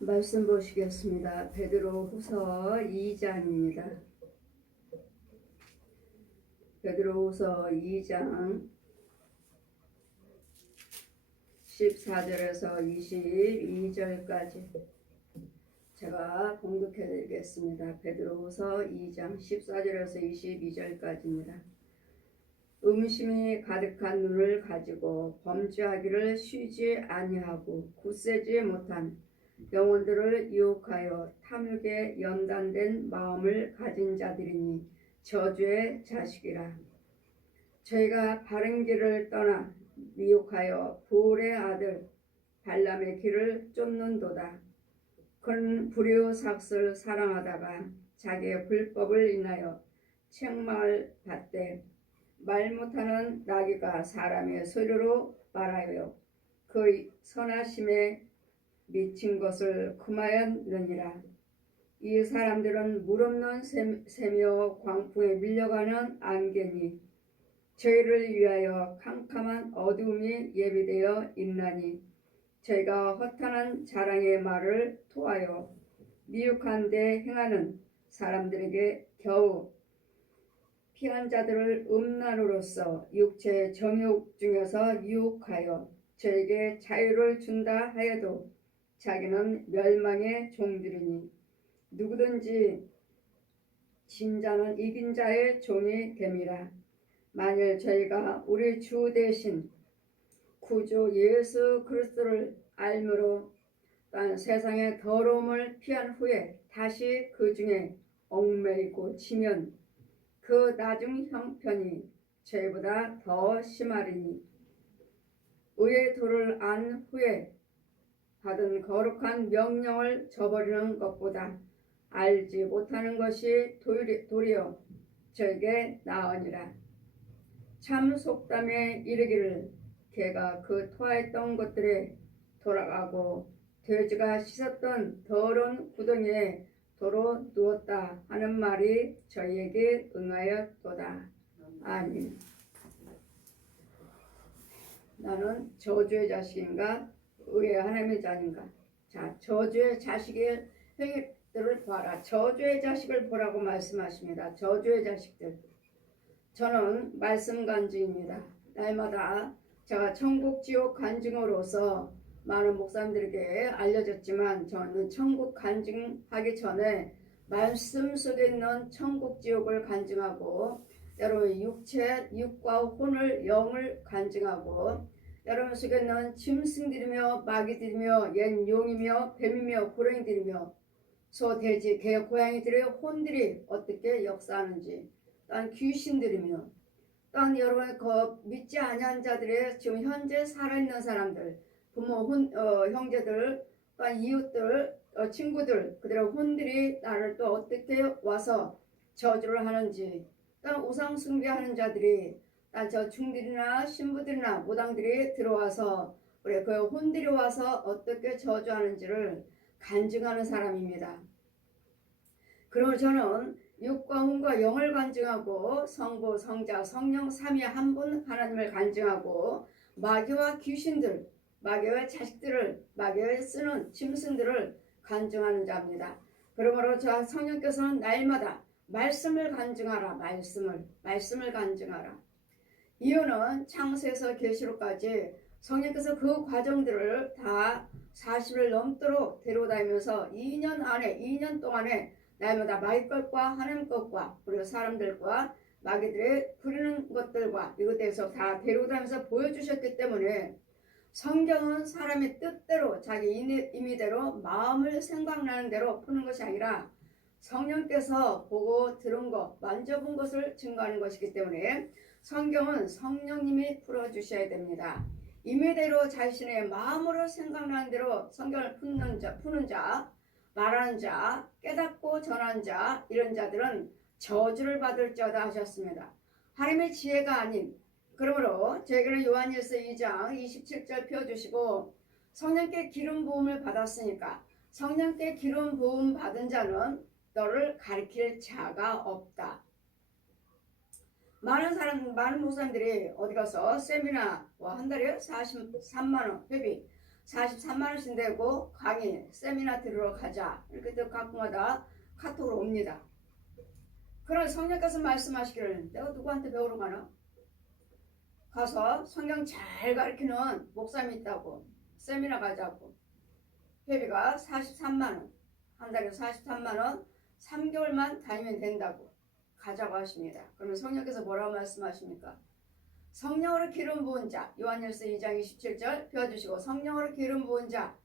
말씀 보시겠습니다. 베드로후서 2장입니다. 베드로후서 2장 14절에서 22절까지 제가 봉독해 드리겠습니다. 베드로후서 2장 14절에서 22절까지입니다. 음심이 가득한 눈을 가지고 범죄하기를 쉬지 아니하고 굳세지 못한 영혼들을 유혹하여 탐욕에 연단된 마음을 가진 자들이니 저주의 자식이라. 저희가 바른 길을 떠나 미혹하여 부올의 아들 발람의 길을 쫓는도다. 그는 불효삭슬 사랑하다가 자기의 불법을 인하여 책망을 받되 말 못하는 나귀가 사람의 소리로 말하여 그 선하심에 미친 것을 금하였느니라. 이 사람들은 물없는 샘이요 광풍에 밀려가는 안개니 저희를 위하여 캄캄한 어두움이 예비되어 있나니 저희가 허탄한 자랑의 말을 토하여 미혹한 데 행하는 사람들에게 겨우 피한 자들을 음란으로서 육체의 정욕 중에서 유혹하여 저에게 자유를 준다 하여도 자기는 멸망의 종들이니 누구든지 진 자는 이긴 자의 종이 됨이라. 만일 저희가 우리 주 대신 구주 예수 그리스도를 알므로 또한 세상의 더러움을 피한 후에 다시 그 중에 얽매이고 치면 그 나중 형편이 죄보다 더 심하리니 의의 도를 안 후에 받은 거룩한 명령을 저버리는 것보다 알지 못하는 것이 도리어 저에게 나으니라. 참 속담에 이르기를 개가 그 토하였던 것들에 돌아가고 돼지가 씻었던 더러운 구덩이에 도로 누웠다 하는 말이 저희에게 응하였도다. 아멘. 나는 저주의 자식인가 의의 하나님의 자인가? 자, 저주의 자식의 행위들을 보아라. 저주의 자식을 보라고 말씀하십니다. 저주의 자식들. 저는 말씀 간증입니다. 날마다 제가 천국 지옥 간증으로서 많은 목사님들에게 알려졌지만 저는 천국 간증하기 전에 말씀 속에 있는 천국 지옥을 간증하고 여러분의 육체, 육과 혼을 영을 간증하고 여러분 속에 있는 짐승들이며 마귀들이며 옛 용이며 뱀이며 고랭이들이며 소, 돼지, 개, 고양이들의 혼들이 어떻게 역사하는지 또한 귀신들이며 또한 여러분의 믿지 아니한 자들의 지금 현재 살아있는 사람들 부모, 형제들 또한 이웃들, 친구들 그들의 혼들이 나를 또 어떻게 와서 저주를 하는지 또한 우상 숭배하는 자들이 저 중들이나 신부들이나 무당들이 들어와서 우리 그 혼들이 와서 어떻게 저주하는지를 간증하는 사람입니다. 그러면 저는 육과 혼과 영을 간증하고 성부, 성자, 성령 삼위 한 분 하나님을 간증하고 마귀와 귀신들, 마귀와 자식들을 마귀가 쓰는 짐승들을 간증하는 자입니다. 그러므로 저 성령께서는 날마다 말씀을 간증하라. 말씀을 간증하라. 이유는 창세에서 계시록까지 성령께서 그 과정들을 다 40일 넘도록 데려다니면서 2년 동안에 날마다 마귀 것과 하나님 것과 그리고 사람들과 마귀들의 부리는 것들과 이것에 대해서 다 데려다니면서 보여주셨기 때문에 성경은 사람의 뜻대로 자기 임의대로 마음을 생각나는 대로 푸는 것이 아니라 성령께서 보고 들은 것, 만져본 것을 증거하는 것이기 때문에 성경은 성령님이 풀어주셔야 됩니다. 임의대로 자신의 마음으로 생각나는 대로 성경을 푸는 자, 말하는 자, 깨닫고 전하는 자, 이런 자들은 저주를 받을 자다 하셨습니다. 하나님의 지혜가 아닌, 그러므로 저에게는 요한일서 2장 27절 펴주시고 성령께 기름 부음을 받았으니까 성령께 기름 부음 받은 자는 너를 가리킬 자가 없다. 많은 목사님들이 어디 가서 세미나 한 달에 43만원 회비 43만 원씩 내고 강의 세미나 들으러 가자. 이렇게 또 가끔마다 카톡으로 옵니다. 그런 성령께서 말씀하시기를 내가 누구한테 배우러 가나? 가서 성경 잘 가르치는 목사님이 있다고 세미나 가자고. 회비가 43만 원. 한 달에 43만 원 3개월만 다니면 된다고 가자고 하십니다. 그러면 성령께서 뭐라고 말씀하십니까? 성령으로 기름 부은 자 요한일서 2장 27절 펴주시고 성령으로 기름 부은 자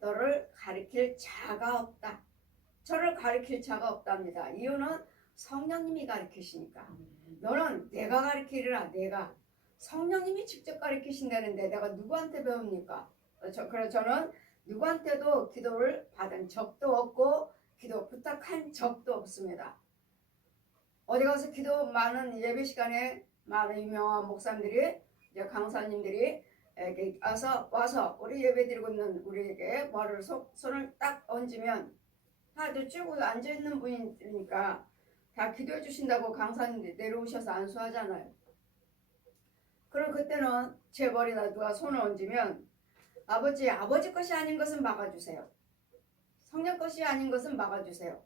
너를 가리킬 자가 없다. 저를 가리킬 자가 없답니다. 이유는 성령님이 가리키시니까. 너는 내가 가리키리라. 내가 성령님이 직접 가리키신다는데 내가 누구한테 배웁니까? 그래서 저는 누구한테도 기도를 받은 적도 없고 기도 부탁한 적도 없습니다. 어디 가서 기도 많은 예배 시간에 많은 유명한 목사님들이 이제 강사님들이 이렇게 와서 우리 예배 드리고 있는 우리에게 머리를 손을 딱 얹으면 다들 쭉 앉아 있는 분이니까 다 기도해 주신다고 강사님들이 내려오셔서 안수하잖아요. 그럼 그때는 제 머리에다 누가 손을 얹으면 아버지 것이 아닌 것은 막아주세요. 성령 것이 아닌 것은 막아주세요.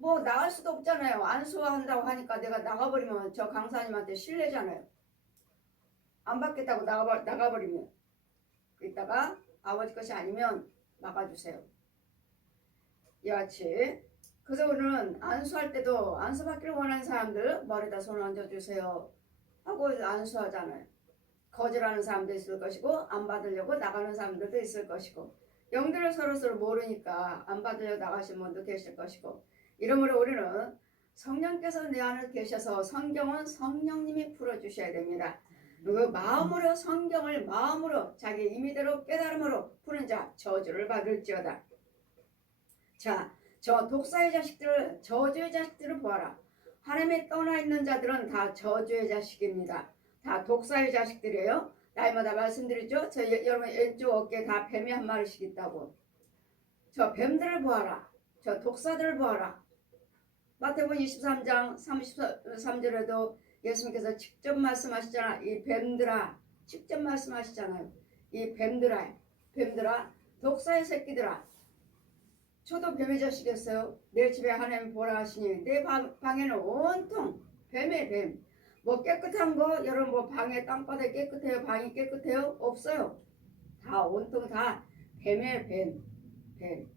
뭐 나갈 수도 없잖아요. 안수한다고 하니까 내가 나가버리면 저 강사님한테 실례잖아요. 안 받겠다고 나가버리면 이따가 아버지 것이 아니면 막아주세요. 이같이 그래서 우리는 안수할 때도 안수받기를 원하는 사람들 머리에다 손을 얹어주세요 하고 안수하잖아요. 거절하는 사람도 있을 것이고 안 받으려고 나가는 사람들도 있을 것이고 영들을 서로 모르니까 안 받으려고 나가신 분도 계실 것이고 이러므로 우리는 성령께서 내 안에 계셔서 성경은 성령님이 풀어주셔야 됩니다. 그 마음으로 성경을 마음으로 자기 임의대로 깨달음으로 푸는 자 저주를 받을지어다. 자, 저 독사의 자식들을 저주의 자식들을 보아라. 하나님에 떠나 있는 자들은 다 저주의 자식입니다. 다 독사의 자식들이에요. 날마다 말씀드리죠. 여러분 왼쪽 어깨에 다 뱀이 한 마리씩 있다고. 저 뱀들을 보아라. 저 독사들을 보아라. 마태복음 23장 33절에도 예수님께서 직접 말씀하시잖아. 이 뱀들아 직접 말씀하시잖아요. 이 뱀들아 독사의 새끼들아. 저도 뱀의 자식이었어요. 내 집에 하나님 보라 하시니 내 방에는 온통 뱀의 뱀. 뭐 깨끗한 거 여러분 뭐 방에 땅바닥 깨끗해요? 방이 깨끗해요? 없어요. 다 온통 다 뱀의 뱀.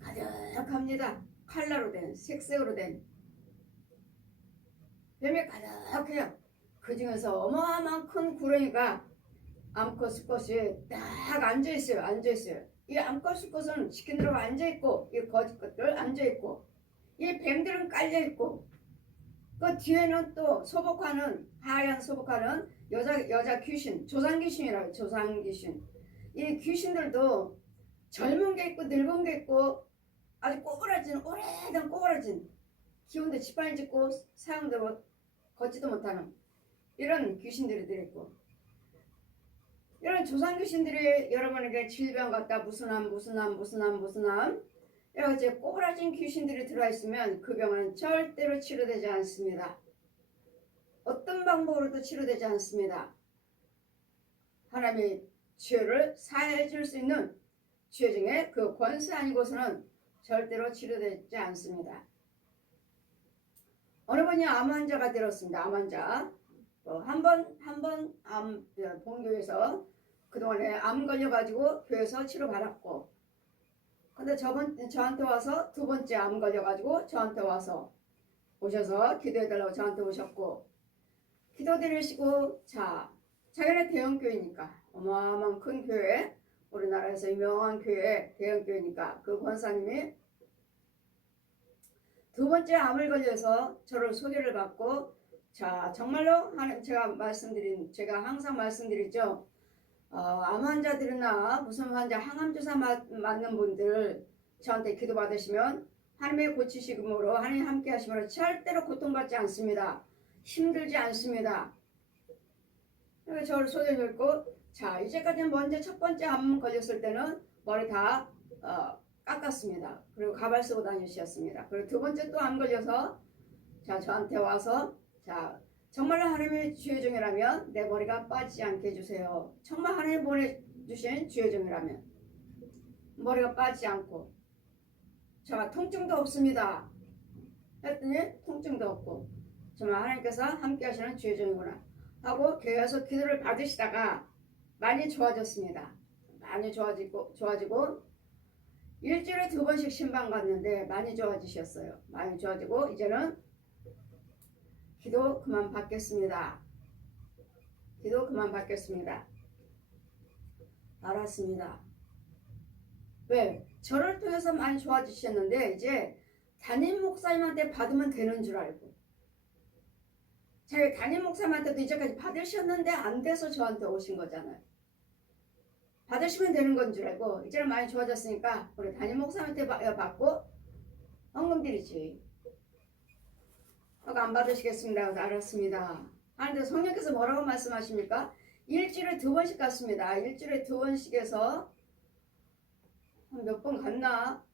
가득합니다. 칼라로 된 색색으로 된 뱀이 가득해요. 그 중에서 어마어마한 큰 구렁이가 암컷 수컷이 딱 앉아있어요. 이 암컷 수컷은 치킨들하고 앉아있고 이 거짓 것들 앉아있고 이 뱀들은 깔려있고 그 뒤에는 또 하얀 소복하는 여자 귀신 조상귀신이라고 조상귀신. 이 귀신들도 젊은 게 있고 늙은 게 있고 아주 오래된 꼬부라진 기운도 지팡이 짚고 사용도 걷지도 못하는 이런 귀신들이 들어있고 이런 조상 귀신들이 여러분에게 질병 같다 무슨 암 여러 가지 꼬부라진 귀신들이 들어있으면 그 병은 절대로 치료되지 않습니다. 어떤 방법으로도 치료되지 않습니다. 하나님이 죄를 사해 줄 수 있는 죄 중에 그 권세 아니고서는 절대로 치료되지 않습니다. 어느 분이 암 환자가 되었습니다. 암 환자. 한번 본교에서 그동안에 암 걸려가지고 교회에서 치료받았고 근데 저한테 와서 두 번째 암 걸려가지고 저한테 와서 오셔서 기도해달라고 저한테 오셨고 기도드리시고 자 자기네 대형교회니까 어마어마한 큰 교회 우리나라에서 유명한 교회 대형교회니까 그 권사님이 두 번째 암을 걸려서 저를 소개를 받고 자 정말로 제가 항상 말씀드리죠. 암 환자들이나 무슨 환자 항암주사 맞는 분들 저한테 기도 받으시면 하나님의 고치심으로 하나님 함께 하심으로 절대로 고통받지 않습니다. 힘들지 않습니다. 그래서 저를 소개해 줬고 자 이제까지는 먼저 첫 번째 암 걸렸을 때는 머리 다 깎았습니다. 그리고 가발 쓰고 다니셨습니다. 그리고 두 번째 또 암 걸려서 자 저한테 와서 자 정말로 하나님의 주의 종이라면 내 머리가 빠지지 않게 해주세요. 정말 하나님 주신 주의 종이라면 머리가 빠지지 않고 제가 통증도 없습니다 했더니 통증도 없고 정말 하나님께서 함께 하시는 주의 종이구나 하고 계속 기도를 받으시다가 많이 좋아졌습니다. 많이 좋아지고 일주일에 2번씩 신방 갔는데 많이 좋아지셨어요. 많이 좋아지고 이제는 기도 그만 받겠습니다. 기도 그만 받겠습니다. 알았습니다. 왜? 저를 통해서 많이 좋아지셨는데 이제 담임 목사님한테 받으면 되는 줄 알고 자기 담임 목사님한테도 이제까지 받으셨는데 안 돼서 저한테 오신 거잖아요. 받으시면 되는 건 줄 알고 이제는 많이 좋아졌으니까 우리 담임 목사님한테 받고 헌금 드리지. 안 받으시겠습니다. 알았습니다. 하는데 성령께서 뭐라고 말씀하십니까? 일주일에 2번씩 갔습니다. 일주일에 2번씩 해서 몇 번 갔나?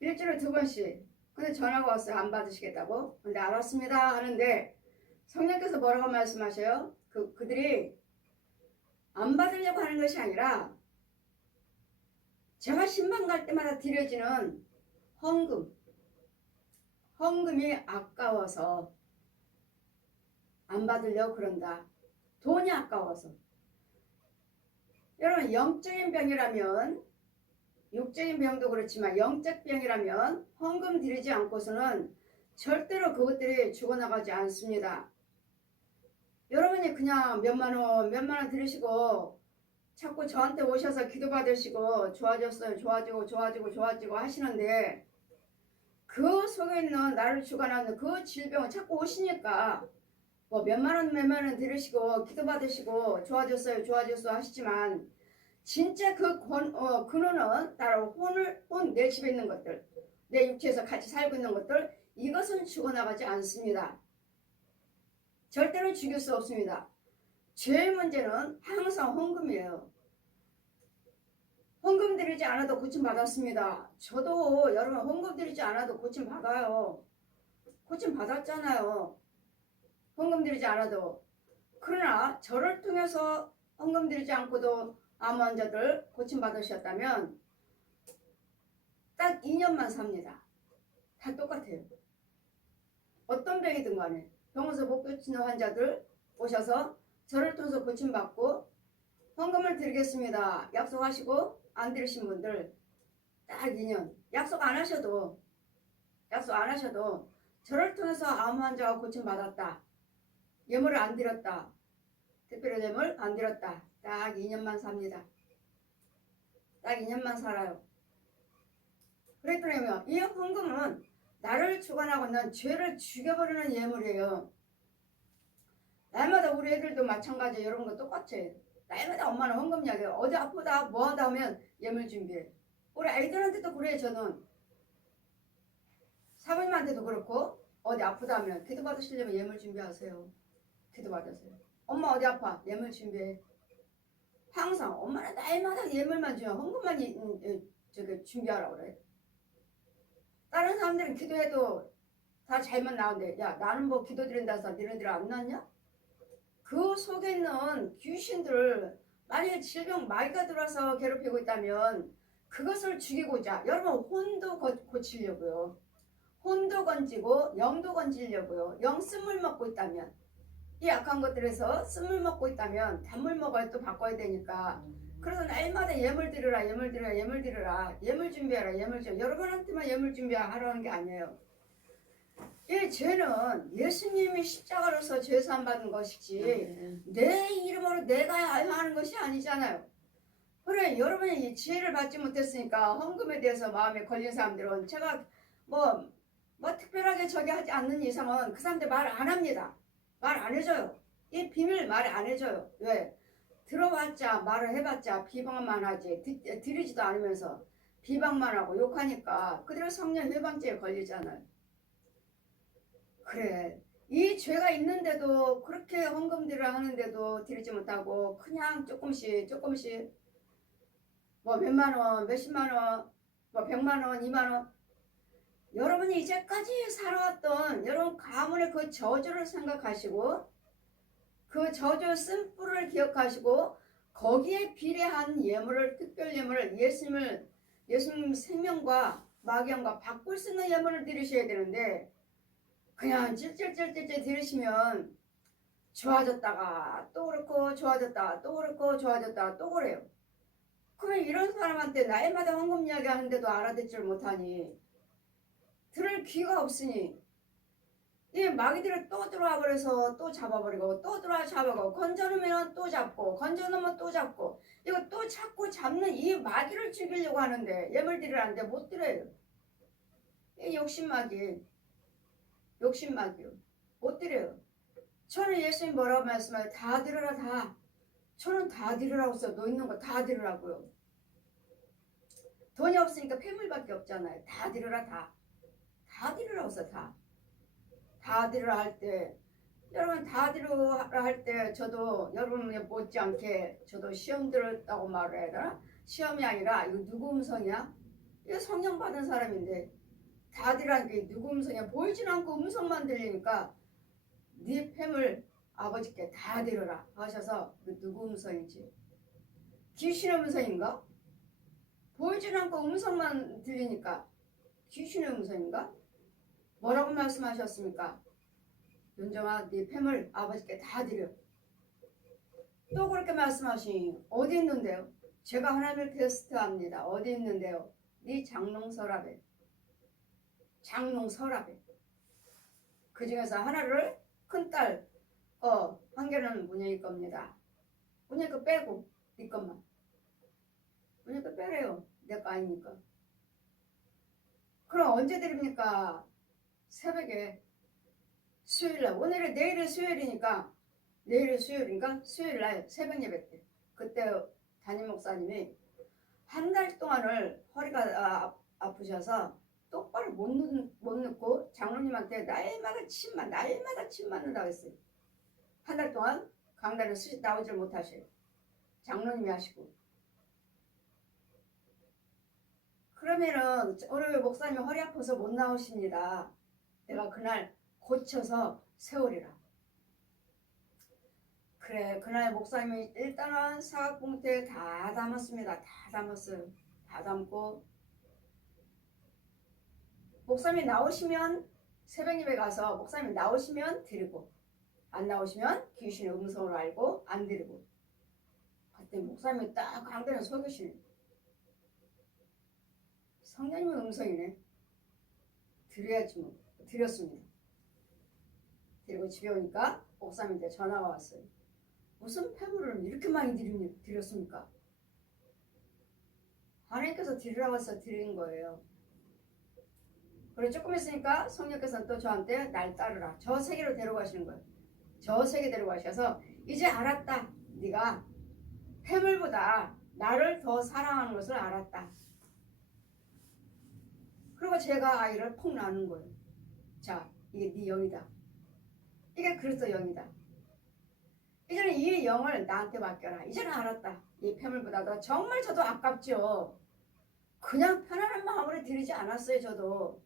일주일에 2번씩. 근데 전화가 왔어요. 안 받으시겠다고. 근데 알았습니다 하는데 성령께서 뭐라고 말씀하셔요? 그들이 안 받으려고 하는 것이 아니라 제가 신방 갈 때마다 드려지는 헌금이 아까워서 안 받으려고 그런다. 돈이 아까워서. 여러분 영적인 병이라면 육적인 병도 그렇지만 영적 병이라면 헌금 드리지 않고서는 절대로 그것들이 죽어나가지 않습니다. 여러분이 그냥 몇만 원 드리시고 자꾸 저한테 오셔서 기도받으시고 좋아졌어요. 좋아지고 하시는데 그 속에 있는 나를 주관하는 그 질병을 자꾸 오시니까 뭐 몇만 원 들으시고 기도받으시고 좋아졌어요 하시지만 진짜 그 근원은 따로 내 집에 있는 것들 내 육체에서 같이 살고 있는 것들 이것은 죽어나가지 않습니다. 절대로 죽일 수 없습니다. 죄의 문제는 항상 헌금이에요. 헌금 드리지 않아도 고침받았습니다. 저도 여러분 헌금 드리지 않아도 고침받아요. 고침받았잖아요. 헌금 드리지 않아도. 그러나 저를 통해서 헌금 드리지 않고도 암 환자들 고침받으셨다면 딱 2년만 삽니다. 다 똑같아요. 어떤 병이든 간에 병원에서 못 고치는 환자들 오셔서 저를 통해서 고침받고 헌금을 드리겠습니다. 약속하시고 안 드리신 분들 딱 2년 약속 안 하셔도 저를 통해서 암 환자가 고침받았다. 예물을 안 드렸다. 특별히 예물 안 드렸다. 딱 2년만 삽니다. 딱 2년만 살아요. 그랬더니요. 이 헌금은 나를 주관하고 있는 죄를 죽여버리는 예물이에요. 날마다 우리 애들도 마찬가지예요. 이런 거 똑같이. 날마다 엄마는 헌금 이야기해요. 어디 아프다 뭐하다 하면 예물 준비해. 우리 아이들한테도 그래요. 저는 사모님한테도 그렇고 어디 아프다 하면 기도 받으시려면 예물 준비하세요. 기도 받으세요. 엄마 어디 아파? 예물 준비해. 항상 엄마는 날마다 예물만 줘요. 헌금만 준비하라고 그래. 다른 사람들은 기도해도 다 잘못 나오는데 야 나는 뭐 기도 드린다 해서 너네들 안 났냐? 그 속에 있는 귀신들 만약에 질병 마귀가 들어와서 괴롭히고 있다면 그것을 죽이고자 여러분 혼도 고치려고요. 혼도 건지고 영도 건지려고요. 영 쓴물 먹고 있다면 이 악한 것들에서 쓴물 먹고 있다면 단물 먹어야 또 바꿔야 되니까 그래서 날마다 예물 드리라 예물 준비하라 여러분한테만 예물 준비하라는 게 아니에요. 이 죄는 예수님이 십자가로서 죄사함 받은 것이지 내 이름으로 내가 하는 것이 아니잖아요. 그래 여러분이 이 지혜를 받지 못했으니까 헌금에 대해서 마음에 걸린 사람들은 제가 뭐 특별하게 저기 하지 않는 이상은 그 사람들 말 안 합니다. 말 안 해줘요. 이 비밀 말 안 해줘요. 왜? 들어봤자 말을 해봤자 비방만 하지 드리지도 않으면서 비방만 하고 욕하니까 그대로 성령 회방죄에 걸리잖아요. 그래 이 죄가 있는데도 그렇게 헌금들을 하는데도 드리지 못하고 그냥 조금씩 뭐 몇만원 몇십만원 뭐 100만원 2만원 여러분이 이제까지 살아왔던 여러분 가문의 그 저주를 생각하시고 그 저주 쓴뿌를 기억하시고 거기에 비례한 예물을, 특별 예물을, 예수님 생명과 막연과 바꿀 수 있는 예물을 드리셔야 되는데 그냥 찔찔찔찔 드리시면 좋아졌다가 또 그렇고 좋아졌다가 또 그렇고 좋아졌다가 또 그래요. 그러면 이런 사람한테 날마다 헌금 이야기 하는데도 알아듣지를 못하니, 들을 귀가 없으니 이 마귀들을 또 들어와 버려서 또 잡아버리고 또 들어와 잡아가고, 건져놓으면 또 잡고 건져놓으면 또 잡고, 이거 또 잡고 잡는 이 마귀를 죽이려고 하는데 예물 드리라는데 못 드려요. 이 욕심마귀, 욕심마귀요. 못 드려요. 저는 예수님 뭐라고 말씀하세요? 다 드려라. 다. 저는 다 드리라고 써요. 너 있는 거 다 드리라고요. 돈이 없으니까 폐물밖에 없잖아요. 다 드려라. 다 드리라고 써. 다 드리라 할 때, 여러분 다 드리라 할 때 저도 여러분 못지않게 저도 시험 들었다고 말을 해야 되나? 시험이 아니라 이거 누구 음성이야? 이거 성령 받은 사람인데 다 드리라는 게 누구 음성이야? 보이진 않고 음성만 들리니까 네 폐물 아버지께 다 드려라 하셔서 그 누구 음성인지, 귀신의 음성인가? 보이진 않고 음성만 들리니까 귀신의 음성인가? 뭐라고 말씀하셨습니까? 윤정아, 네 폐물 아버지께 다 드려. 또 그렇게 말씀하시니 어디 있는데요? 제가 하나님을 테스트합니다. 어디 있는데요? 네 장롱 서랍에. 장롱 서랍에. 그 중에서 하나를 큰딸 한 개는 문영이 겁니다. 문영이 거 빼고 네 것만. 문영이 거 빼래요. 내 거 아니니까. 그럼 언제 드립니까? 새벽에. 수요일날. 오늘은 내일은 수요일이니까, 수요일날 새벽 예배 때, 그때 담임 목사님이 한 달 동안을 허리가 아프셔서 똑바로 못 눕고 장로님한테 날마다 침 맞는다고 했어요. 한 달 동안 강단에 나오질 못하셔요. 장로님이 하시고. 그러면은 오늘 목사님 허리 아파서 못 나오십니다. 내가 그날 고쳐서 세우리라. 그래, 그날 목사님이 일단은 사각봉투에 다 담았습니다. 다 담았어요. 다 담고 목사님이 나오시면 새벽 예배 가서 목사님이 나오시면 드리고, 안 나오시면 귀신의 음성으로 알고 안 드리고. 그때 목사님이 딱 강단에 서 계시네. 성령님의 음성이네. 드려야지 뭐. 드렸습니다. 그리고 집에 오니까 목사님한테 전화가 왔어요. 무슨 폐물을 이렇게 많이 드렸습니까? 하나님께서 드리라고 해서 드린 거예요. 그리고 조금 있으니까 성령께서는 또 저한테 날 따르라. 저 세계로 데려가시는 거예요. 저 세계 데려가셔서 이제 알았다. 네가 폐물보다 나를 더 사랑하는 것을 알았다. 그리고 제가 아이를 폭 낳는 거예요. 자, 이게 네 영이다. 이게 그리스도 영이다. 이제는 이 영을 나한테 맡겨라. 이제는 알았다. 이 폐물보다도 정말 저도 아깝죠. 그냥 편안한 마음으로 드리지 않았어요. 저도.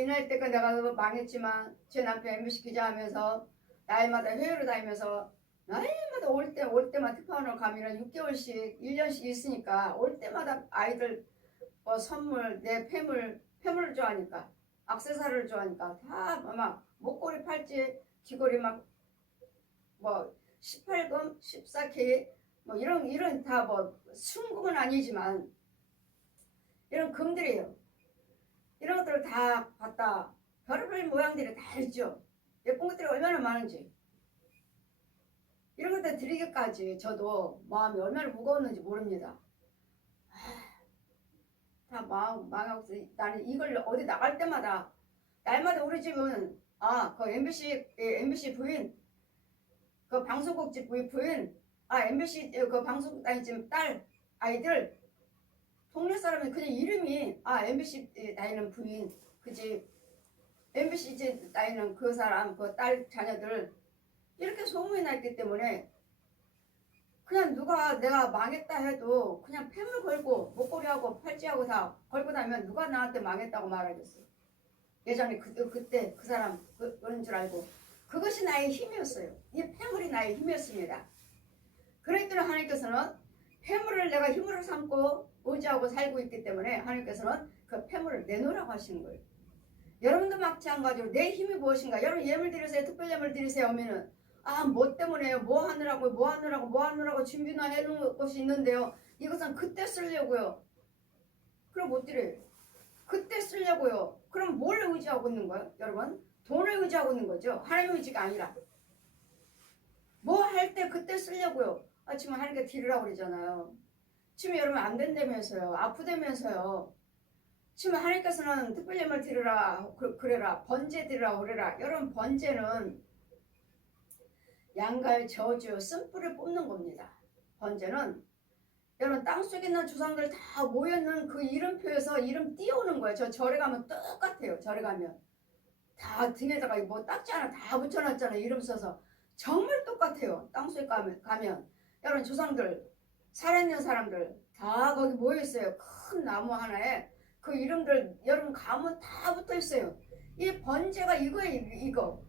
이 나이 때까지 내가 망했지만 제 남편 MBC 기자하면서 날마다 회의로 다니면서 날마다 올 때마다 특파원으로 가면 6개월씩 1년씩 있으니까 올 때마다 아이들 선물, 내 폐물을 좋아하니까, 액세서리를 좋아하니까 다 막 목걸이, 팔찌, 귀걸이 막 18금, 14K 이런 다 순금은 아니지만 이런 금들이에요. 이런 것들을 다 갖다 별의별 모양들이 다 있죠. 예쁜 것들이 얼마나 많은지. 이런 것들 드리기까지 저도 마음이 얼마나 무거웠는지 모릅니다. 다 망하고 나는 이걸 어디 나갈 때마다 날마다 우리 집은 그 MBC 부인, 그 방송국집 부인, MBC 그 방송 다니는 딸 아이들 동네 사람이 그냥 이름이 MBC 다니는 부인, 그집 MBC 다니는 그 사람, 그 딸 자녀들 이렇게 소문이 났기 때문에 그냥 누가 내가 망했다 해도 그냥 폐물 걸고 목걸이하고 팔찌하고 다 걸고 나면 누가 나한테 망했다고 말하겠어. 예전에 그때 그 사람 그런 줄 알고. 그것이 나의 힘이었어요. 이 폐물이 나의 힘이었습니다. 그랬더니 하나님께서는 폐물을 내가 힘으로 삼고 의지하고 살고 있기 때문에 하나님께서는 그 폐물을 내놓으라고 하시는 거예요. 여러분도 마찬가지로 내 힘이 무엇인가? 여러분 예물 드리세요. 특별 예물 드리세요 하면은 뭐 때문에요? 뭐 하느라고 준비나 해놓은 것이 있는데요. 이것은 그때 쓰려고요. 그럼 못 드려요. 그때 쓰려고요. 그럼 뭘 의지하고 있는 거예요? 여러분 돈을 의지하고 있는 거죠. 하나님의 의지가 아니라 뭐 할 때 그때 쓰려고요. 지금 하나님께 드리라고 그러잖아요. 지금 여러분 안 된다면서요. 아프다면서요. 지금 하나님께서는 특별 예물 드리라 그래라. 번제 드리라 그래라. 여러분 번제는 양갈 저주 쓴뿌리를 뽑는 겁니다. 번제는 여러분 땅속에 있는 조상들 다 모여있는 그 이름표에서 이름 띄우는 거예요. 저 절에 가면 똑같아요. 절에 가면 다 등에다가 뭐 딱지 하나 다 붙여놨잖아요. 이름 써서 정말 똑같아요. 땅속에 가면 여러분 조상들 살아있는 사람들 다 거기 모여있어요. 큰 나무 하나에 그 이름들 여러분 가면 다 붙어있어요. 이 번제가 이거예요. 이거.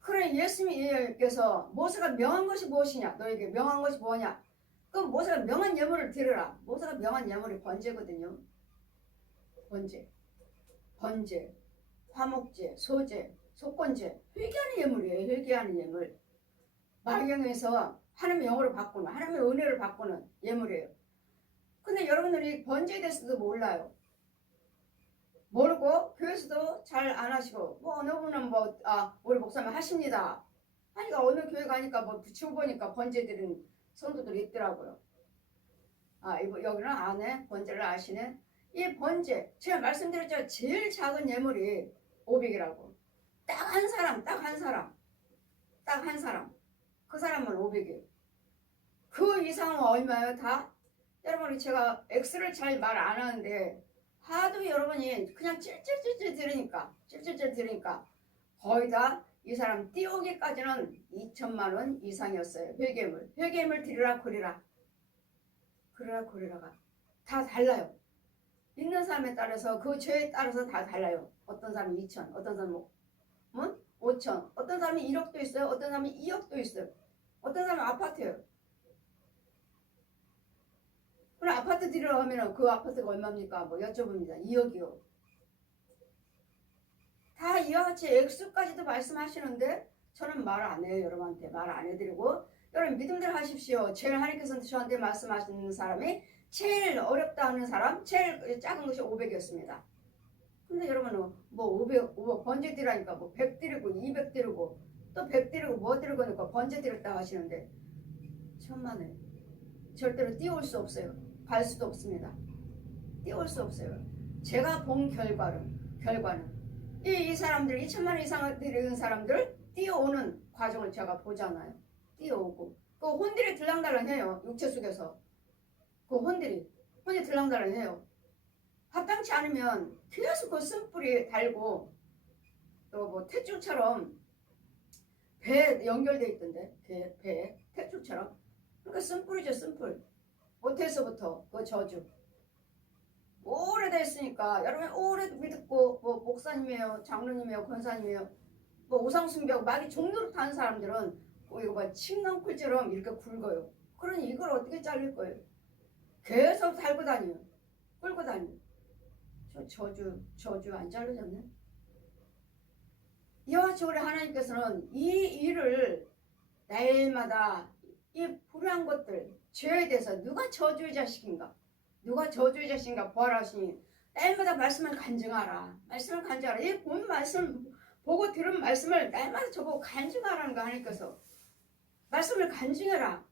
그래 예수님께서 모세가 명한 것이 무엇이냐? 너에게 명한 것이 뭐냐? 그럼 모세가 명한 예물을 드려라. 모세가 명한 예물이 번제거든요. 번제, 화목제, 소제, 속건제, 회개하는 예물이에요. 회개하는 예물. 마경에서 하나님의 영으로 바꾸는, 하나님의 은혜를 바꾸는 예물이에요. 근데 여러분들이 번제에 대해서도 몰라요. 모르고 교회에서도 잘 안 하시고 어느 분은 우리 목사님 하십니다. 하니까 어느 교회 가니까 붙이고 보니까 번제 드리는 성도들이 있더라고요. 여기는 안에 번제를 아시네. 이 번제 제가 말씀드렸죠. 제일 작은 예물이 500이라고. 딱 한 사람 그 사람은 500이에요. 그 이상은 얼마예요? 다 여러분이 제가 X를 잘 말 안 하는데 하도 여러분이 그냥 찔찔찔찔 들으니까 거의 다 이 사람 띄우기까지는 2천만 원 이상이었어요. 회개물 드리라 그리라가 다 달라요. 있는 사람에 따라서 그 죄에 따라서 다 달라요. 어떤 사람이 2천, 어떤 사람은 5천, 어떤 사람이 1억도 있어요. 어떤 사람이 2억도 있어요. 어떤 사람은 아파트예요. 그럼 아파트 드리러 가면 그 아파트가 얼마입니까? 여쭤봅니다. 2억이요. 다 이와 같이 액수까지도 말씀하시는데 저는 말 안 해요. 여러분한테 말 안 해드리고 여러분 믿음대로 하십시오. 제일 하나님께서 저한테 말씀하시는 사람이 제일 어렵다 하는 사람 제일 작은 것이 500이었습니다. 근데 여러분은 500 번제 드리라니까 100 드리고 200 드리고 또 100 드리고 드리고 하니까 번제 드렸다 하시는데 천만에 절대로 띄울 수 없어요. 갈 수도 없습니다. 띄울 수 없어요. 제가 본 결과는 이 사람들 2천만 원 이상 드리는 사람들 띄어오는 과정을 제가 보잖아요. 띄어오고 그 혼들이 들랑달랑해요. 육체 속에서 그 혼들이 들랑달랑해요. 합당치 않으면 계속 그 쓴뿌리 달고 또 탯줄처럼 배에 연결돼 있던데 배에 탯줄처럼 그러니까 쓴뿌리죠. 쓴뿌리 모태에서부터 그 저주 오래됐으니까 여러분 오래 믿고 목사님이에요, 장로님이에요, 권사님이에요, 우상숭배하고 마귀 종로로 타는 사람들은 이거 침낭풀처럼 이렇게 굵어요. 그러니 이걸 어떻게 잘릴 거예요? 계속 달고 다녀요. 끌고 다녀요. 저주 안 자르셨네? 이와 같이 우리 하나님께서는 이 일을 날마다 이 불의한 것들 죄에 대해서 누가 저주의 자식인가 부활하시니 날마다 말씀을 간증하라. 이 본 말씀 보고 들은 말씀을 날마다 저보고 간증하라는 거 하나님께서 말씀을 간증해라.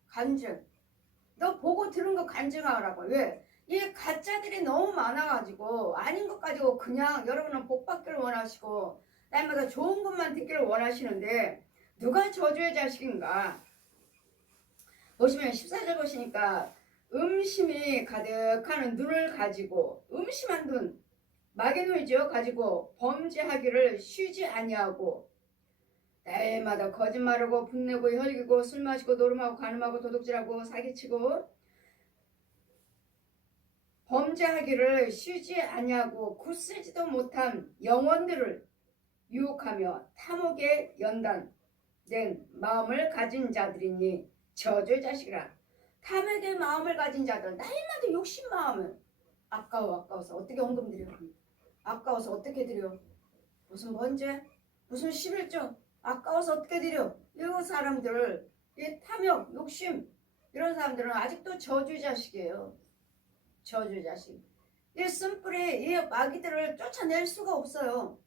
너 보고 들은 거 간증하라고. 왜? 이 가짜들이 너무 많아가지고 아닌 것 가지고 그냥 여러분은 복 받기를 원하시고 날마다 좋은 것만 듣기를 원하시는데 누가 저주의 자식인가? 보시면 14절 보시니까 음심이 가득한 눈을 가지고 음심한 눈 마귀눈을 지어 가지고 범죄하기를 쉬지 아니하고 날마다 거짓말하고 분내고 혈기고 술 마시고 노름하고 간음하고 도둑질하고 사기치고 범죄하기를 쉬지 아니하고 굳세지도 못한 영혼들을 유혹하며 탐욕에 연단된 마음을 가진 자들이니 저주의 자식이라. 탐욕의 마음을 가진 자들, 날마다 욕심 마음을. 아까워서 어떻게 헌금 드려? 아까워서 어떻게 드려? 무슨 번제? 무슨 11조? 아까워서 어떻게 드려? 이런 사람들, 이 탐욕, 욕심, 이런 사람들은 아직도 저주의 자식이에요. 저주의 자식. 이 쓴뿌리, 이 마귀들을 쫓아낼 수가 없어요.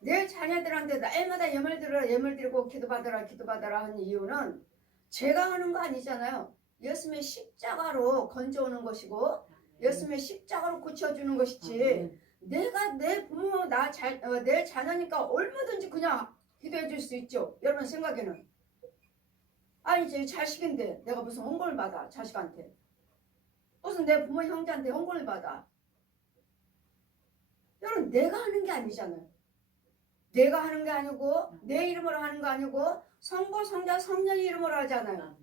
내 자녀들한테 날마다 예물 드리고 기도받아라 하는 이유는 제가 하는 거 아니잖아요. 예수님의 십자가로 건져오는 것이고 예수님의 십자가로 고쳐주는 것이지. 내가 내 부모 내 자녀니까 얼마든지 그냥 기도해 줄 수 있죠. 여러분 생각에는. 아니 제 자식인데 내가 무슨 헌금을 받아. 자식한테 무슨 내 부모 형제한테 헌금을 받아. 여러분 내가 하는 게 아니잖아요. 내가 하는 게 아니고 내 이름으로 하는 거 아니고 성부 성자 성령의 이름으로 하잖아요.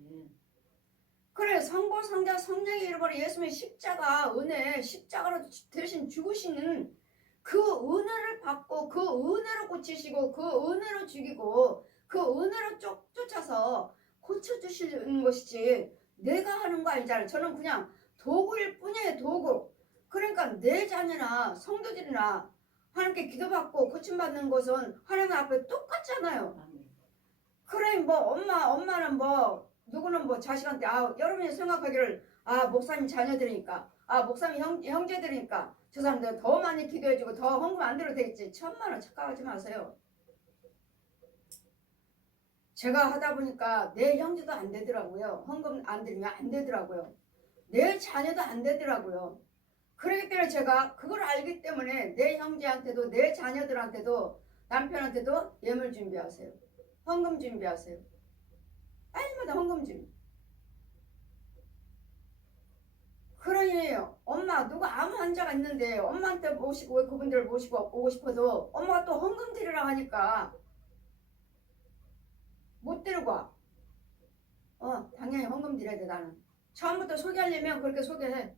그래 성부 성자 성령의 이름으로 예수님의 십자가 은혜 십자가로 대신 죽으시는 그 은혜를 받고 그 은혜로 고치시고 그 은혜로 죽이고 그 은혜로 쫓아서 고쳐주시는 것이지 내가 하는 거 아니잖아요. 저는 그냥 도구일 뿐이에요. 도구. 그러니까 내 자녀나 성도들이나 하나님께 기도받고 고침받는 것은 하나님 앞에 똑같잖아요. 그래 뭐 엄마는 뭐 누구는 뭐 자식한테 여러분이 생각하기를 목사님 자녀들이니까 목사님 형제들이니까 저 사람들 더 많이 기도해주고 더 헌금 안 드려도 되겠지. 천만원 착각하지 마세요. 제가 하다 보니까 내 형제도 안 되더라고요. 헌금 안 드리면 안 되더라고요. 내 자녀도 안 되더라고요. 그렇기 때문에 제가 그걸 알기 때문에 내 형제한테도 내 자녀들한테도 남편한테도 예물 준비하세요. 헌금 준비하세요. 빨리마다 헌금 준비. 그러니 엄마 누가 아무 환자가 있는데 엄마한테 모시고 왜 그분들을 모시고 오고 싶어도 엄마가 또 헌금 드리라 하니까 못 데리고 와. 당연히 헌금 드려야 돼. 나는 처음부터 소개하려면 그렇게 소개해.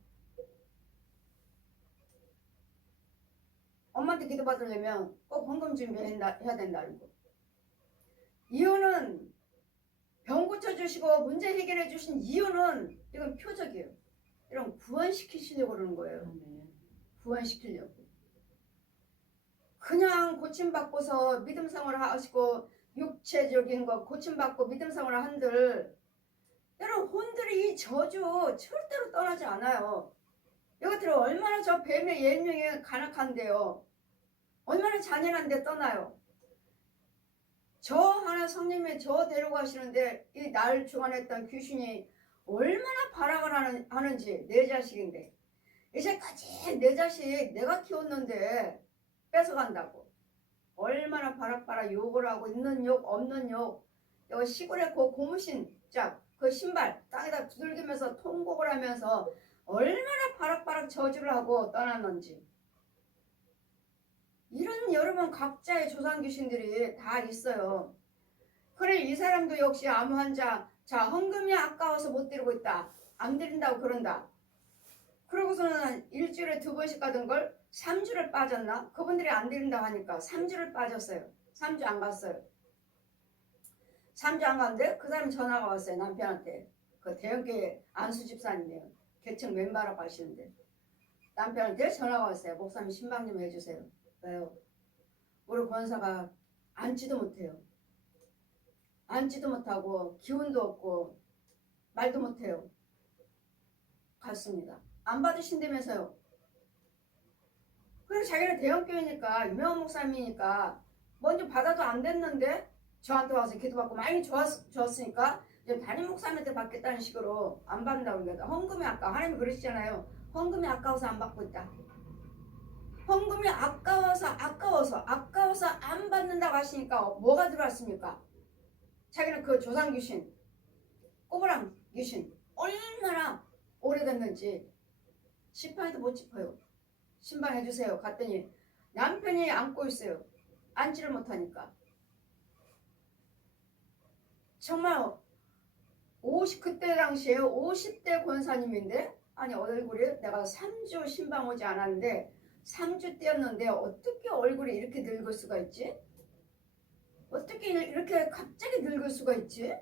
엄마한테 기도받으려면 꼭 헌금 준비해야 된다는 거. 이유는 병 고쳐주시고 문제 해결해 주신 이유는 이건 표적이에요. 이런 구원시키시려고 그러는 거예요. 구원시키려고. 그냥 고침받고서 믿음생활을 하시고 육체적인 거 고침받고 믿음생활을 한들 여러분 혼들이 이 저주 절대로 떠나지 않아요. 이것들은 얼마나 저 뱀의 예명에 간악한데요. 얼마나 잔인한데 떠나요. 저 하나 성님이 저 데려가시는데 이 날 주관했던 귀신이 얼마나 발악을 하는지. 내 자식인데 이제까지 내 자식 내가 키웠는데 뺏어간다고 얼마나 바락바락 욕을 하고 있는 욕 없는 욕. 여기 시골에 그 고무신 짝 그 신발 땅에다 두들기면서 통곡을 하면서 얼마나 바락바락 저주를 하고 떠났는지. 이런 여러분 각자의 조상 귀신들이 다 있어요. 그래 이 사람도 역시 암 환자. 자 헌금이 아까워서 못 드리고 있다. 안 드린다고 그런다. 그러고서는 일주일에 2번씩 가던 걸 3주를 빠졌나? 그분들이 안 드린다고 하니까 3주를 빠졌어요. 3주 안 갔어요. 3주 안 갔는데 그 사람이 전화가 왔어요. 남편한테. 그 대형교회 안수 집사님이에요. 개척 멤버라고 하시는데 남편한테 전화가 왔어요. 목사님 신방 좀 해주세요. 왜요? 우리 권사가 앉지도 못해요. 앉지도 못하고 기운도 없고 말도 못해요. 갔습니다. 안 받으신다면서요. 그리고 자기는 대형교회니까 유명한 목사님이니까 먼저 받아도 안 됐는데 저한테 와서 기도받고 많이 좋았으니까 이제 담임 목사님한테 받겠다는 식으로 안 받는다고 그러니까 헌금이 하나님이 그러시잖아요. 헌금이 아까워서 안 받고 있다. 헌금이 아까워서 안 받는다고 하시니까 뭐가 들어왔습니까? 자기는 그 조상 귀신 꼬부랑 귀신 얼마나 오래됐는지 신방에도 못 짚어요. 신방 해주세요. 갔더니 남편이 안고 있어요. 앉지를 못하니까. 정말 그때 당시에 50대 권사님인데 아니 얼굴이 내가 3주 신방 오지 않았는데 3주 때였는데 어떻게 얼굴이 이렇게 늙을 수가 있지? 어떻게 이렇게 갑자기 늙을 수가 있지?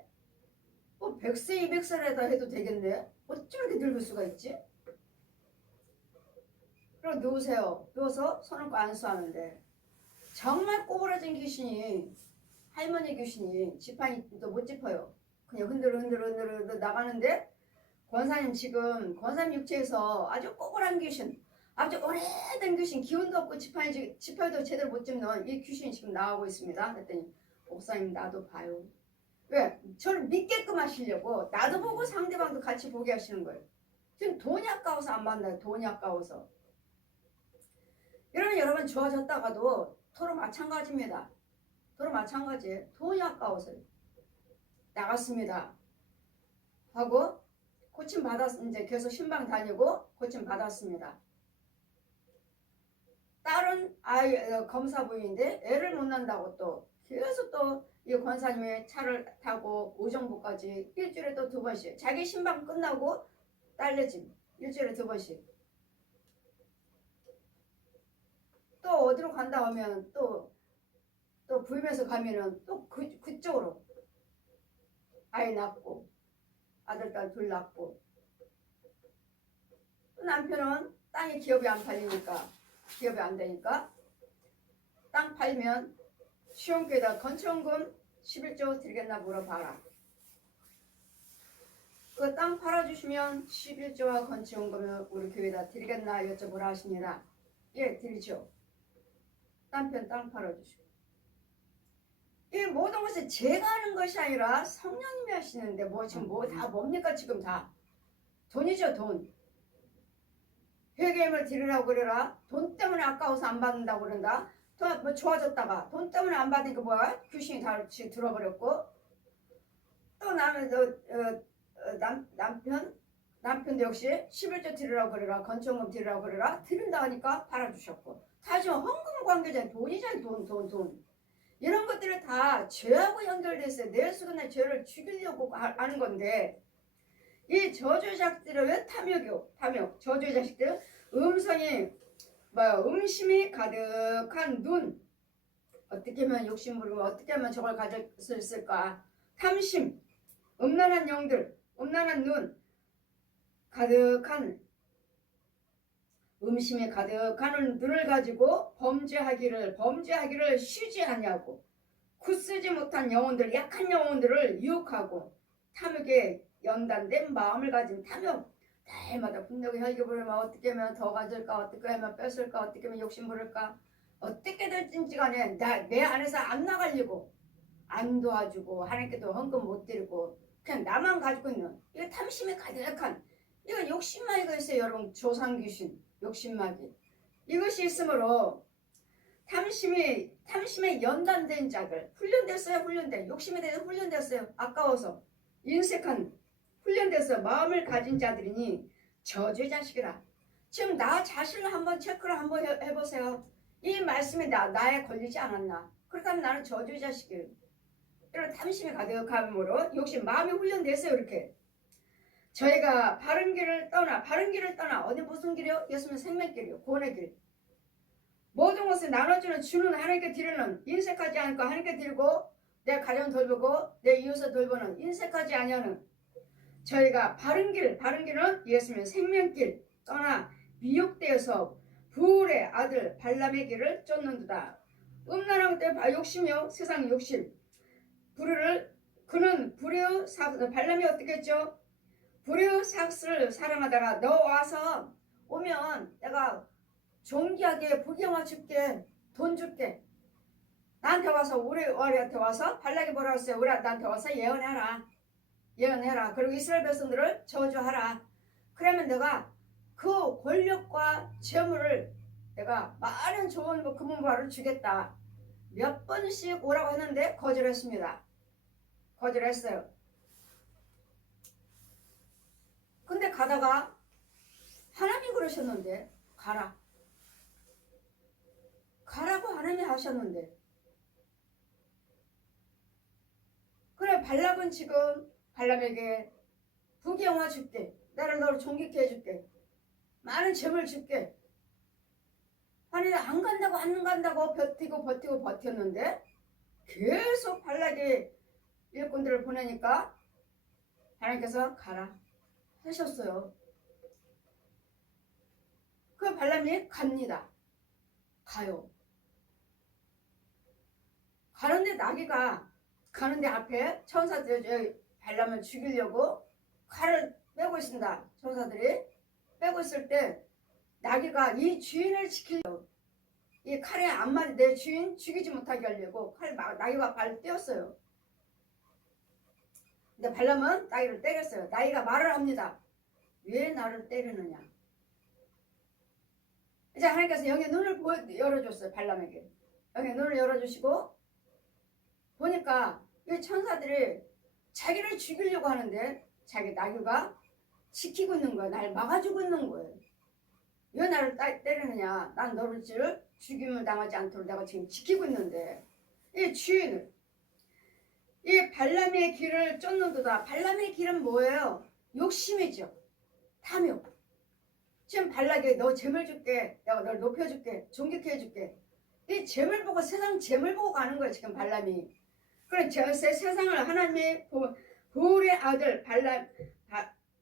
100세 200세에다 해도 되겠네. 어쩜 이렇게 늙을 수가 있지? 그럼 누우세요. 누워서 손을 꼭 안수하는데 정말 꼬부라진 귀신이, 할머니 귀신이 지팡이도 못 짚어요. 그냥 흔들흔들 나가는데 권사님 지금 권사님 육체에서 아주 꼬부란 귀신, 아주 오래된 귀신, 기운도 없고 지팡이도 제대로 못 짚는 이 귀신이 지금 나오고 있습니다. 그랬더니 목사님 나도 봐요. 왜? 저를 믿게끔 하시려고 나도 보고 상대방도 같이 보게 하시는 거예요. 지금 돈이 아까워서 안 만나요. 돈이 아까워서. 이러면 여러분 좋아졌다가도 도로 마찬가지입니다. 도로 마찬가지예요. 돈이 아까워서요. 나갔습니다. 하고 고침 이제 계속 신방 다니고 고침 받았습니다. 딸은 검사 부인인데 애를 못 낳는다고 또 계속 또 이 권사님의 차를 타고 의정부까지 일주일에 또 2번씩 자기 신방 끝나고 딸내집 일주일에 2번씩 또 어디로 간다 하면 또 부임해서 가면은 또 그쪽으로 아이 낳고 아들 딸 둘 낳고 또 남편은 땅이 기업이 안 팔리니까 기업이 안 되니까 땅 팔면 시험교에다 건축원금 11조 드리겠나 물어봐라. 그 땅 팔아주시면 11조와 건축원금을 우리 교회에다 드리겠나 여쭤보라 하십니다. 예, 드리죠. 남편 땅 팔아주시고. 이 모든 것을 제가 하는 것이 아니라 성령님이 하시는데 지금 다 뭡니까 지금 다. 돈이죠 돈. 회개임을 드리라고 그래라. 돈 때문에 아까워서 안 받는다고 그런다. 또 좋아졌다가 돈 때문에 안 받으니까 뭐야? 귀신이 다 들어버렸고 또 남편도 역시 11조 드리라고 그래라. 건축원금 드리라고 그래라. 드린다 하니까 팔아주셨고 다 지금 헌금 관계잖아요. 돈이잖아요. 돈. 이런 것들이 다 죄하고 연결되어 있어요. 내 속에 죄를 죽이려고 하는 건데 이 저주의 자식들은 왜 탐욕, 저주의 자식들은 음심이 가득한 눈, 어떻게 하면 욕심 부리고 어떻게 하면 저걸 가질 수 있을까? 탐심, 음란한 영들, 음란한 눈, 가득한 음심이 가득한 눈을 가지고 범죄하기를 쉬지 않냐고 굳쓰지 못한 영혼들, 약한 영혼들을 유혹하고 탐욕에 연단된 마음을 가진 탐욕, 날마다 분노가 혈기부리면 어떻게 하면 더 가질까, 어떻게 하면 뺏을까, 어떻게 하면 욕심 부릴까, 어떻게 될지 간에 내 안에서 안 나가려고 안 도와주고 하나님께도 헌금 못 드리고 그냥 나만 가지고 있는 이거 탐심이 가득한 이거 욕심마귀가 있어요. 여러분 조상귀신 욕심마귀 이것이 있으므로 탐심에 연단된 자들 훈련됐어요. 욕심에 대해서 훈련됐어요. 아까워서 인색한 훈련돼서 마음을 가진 자들이니 저주의 자식이라. 지금 나 자신을 한번 체크를 한번 해보세요. 이 말씀이 나에 걸리지 않았나. 그렇다면 나는 저주의 자식이에요. 이런 탐심이 가득함으로 욕심 마음이 훈련됐어요. 이렇게 저희가 바른 길을 떠나 어디 무슨 길이요? 예수님의 생명길이요. 구원의 길. 모든 것을 나눠주는 주는 하나님께 드리는 인색하지 않고 하나님께 드리고 내 가정 돌보고 내 이웃을 돌보는 인색하지 아니하는 저희가 바른 길은 예수님의 생명길 떠나 미혹되어서 불의 아들 발람의 길을 쫓는도다. 음란한 때문에 욕심이요. 세상 욕심. 그는 발람이 어떻게 했죠? 불의 삭스를 사랑하다가 너 와서 오면 내가 존귀하게 부경화 줄게. 돈 줄게. 나한테 와서 우리한테 와서 발락이 뭐라고 했어요? 나한테 와서 예언해라. 그리고 이스라엘 백성들을 저주하라. 그러면 내가 그 권력과 재물을 내가 많은 좋은 금은보화를 주겠다. 몇 번씩 오라고 했는데 거절했습니다. 거절했어요. 근데 가다가 하나님이 그러셨는데 가라고 하나님이 하셨는데 그래 발락은 지금 발람에게 부경화 줄게. 나를 너를 존귀케 해줄게. 많은 재물 줄게. 아니 안 간다고 버티고 버텼는데 계속 발락이 일꾼들을 보내니까 하나님께서 가라 하셨어요. 그 발람이 갑니다. 가요. 가는데 나귀가 가는데 앞에 천사들이 발람을 죽이려고 칼을 빼고 있습니다. 천사들이 빼고 있을 때 나귀가 이 주인을 지키려고 이 칼에 앞마디 내 주인 죽이지 못하게 하려고 나귀가 발을 떼었어요. 근데 발람은 나귀를 때렸어요. 나귀가 말을 합니다. 왜 나를 때리느냐. 이제 하나님께서 영의 눈을 열어줬어요. 발람에게. 영의 눈을 열어주시고 보니까 이 천사들이 자기를 죽이려고 하는데 자기 나귀가 지키고 있는 거야. 날 막아주고 있는 거예요. 왜 나를 때리느냐. 난 너를 죽임을 당하지 않도록 내가 지금 지키고 있는데 이 주인을 이 발람의 길을 쫓는도다. 발람의 길은 뭐예요? 욕심이죠. 탐욕. 지금 발락에 너 재물 줄게. 내가 널 높여줄게. 존귀케 해줄게. 이 재물 보고 세상 재물 보고 가는 거예요. 지금 발람이. 그래 세상을 하나님의 보울의 아들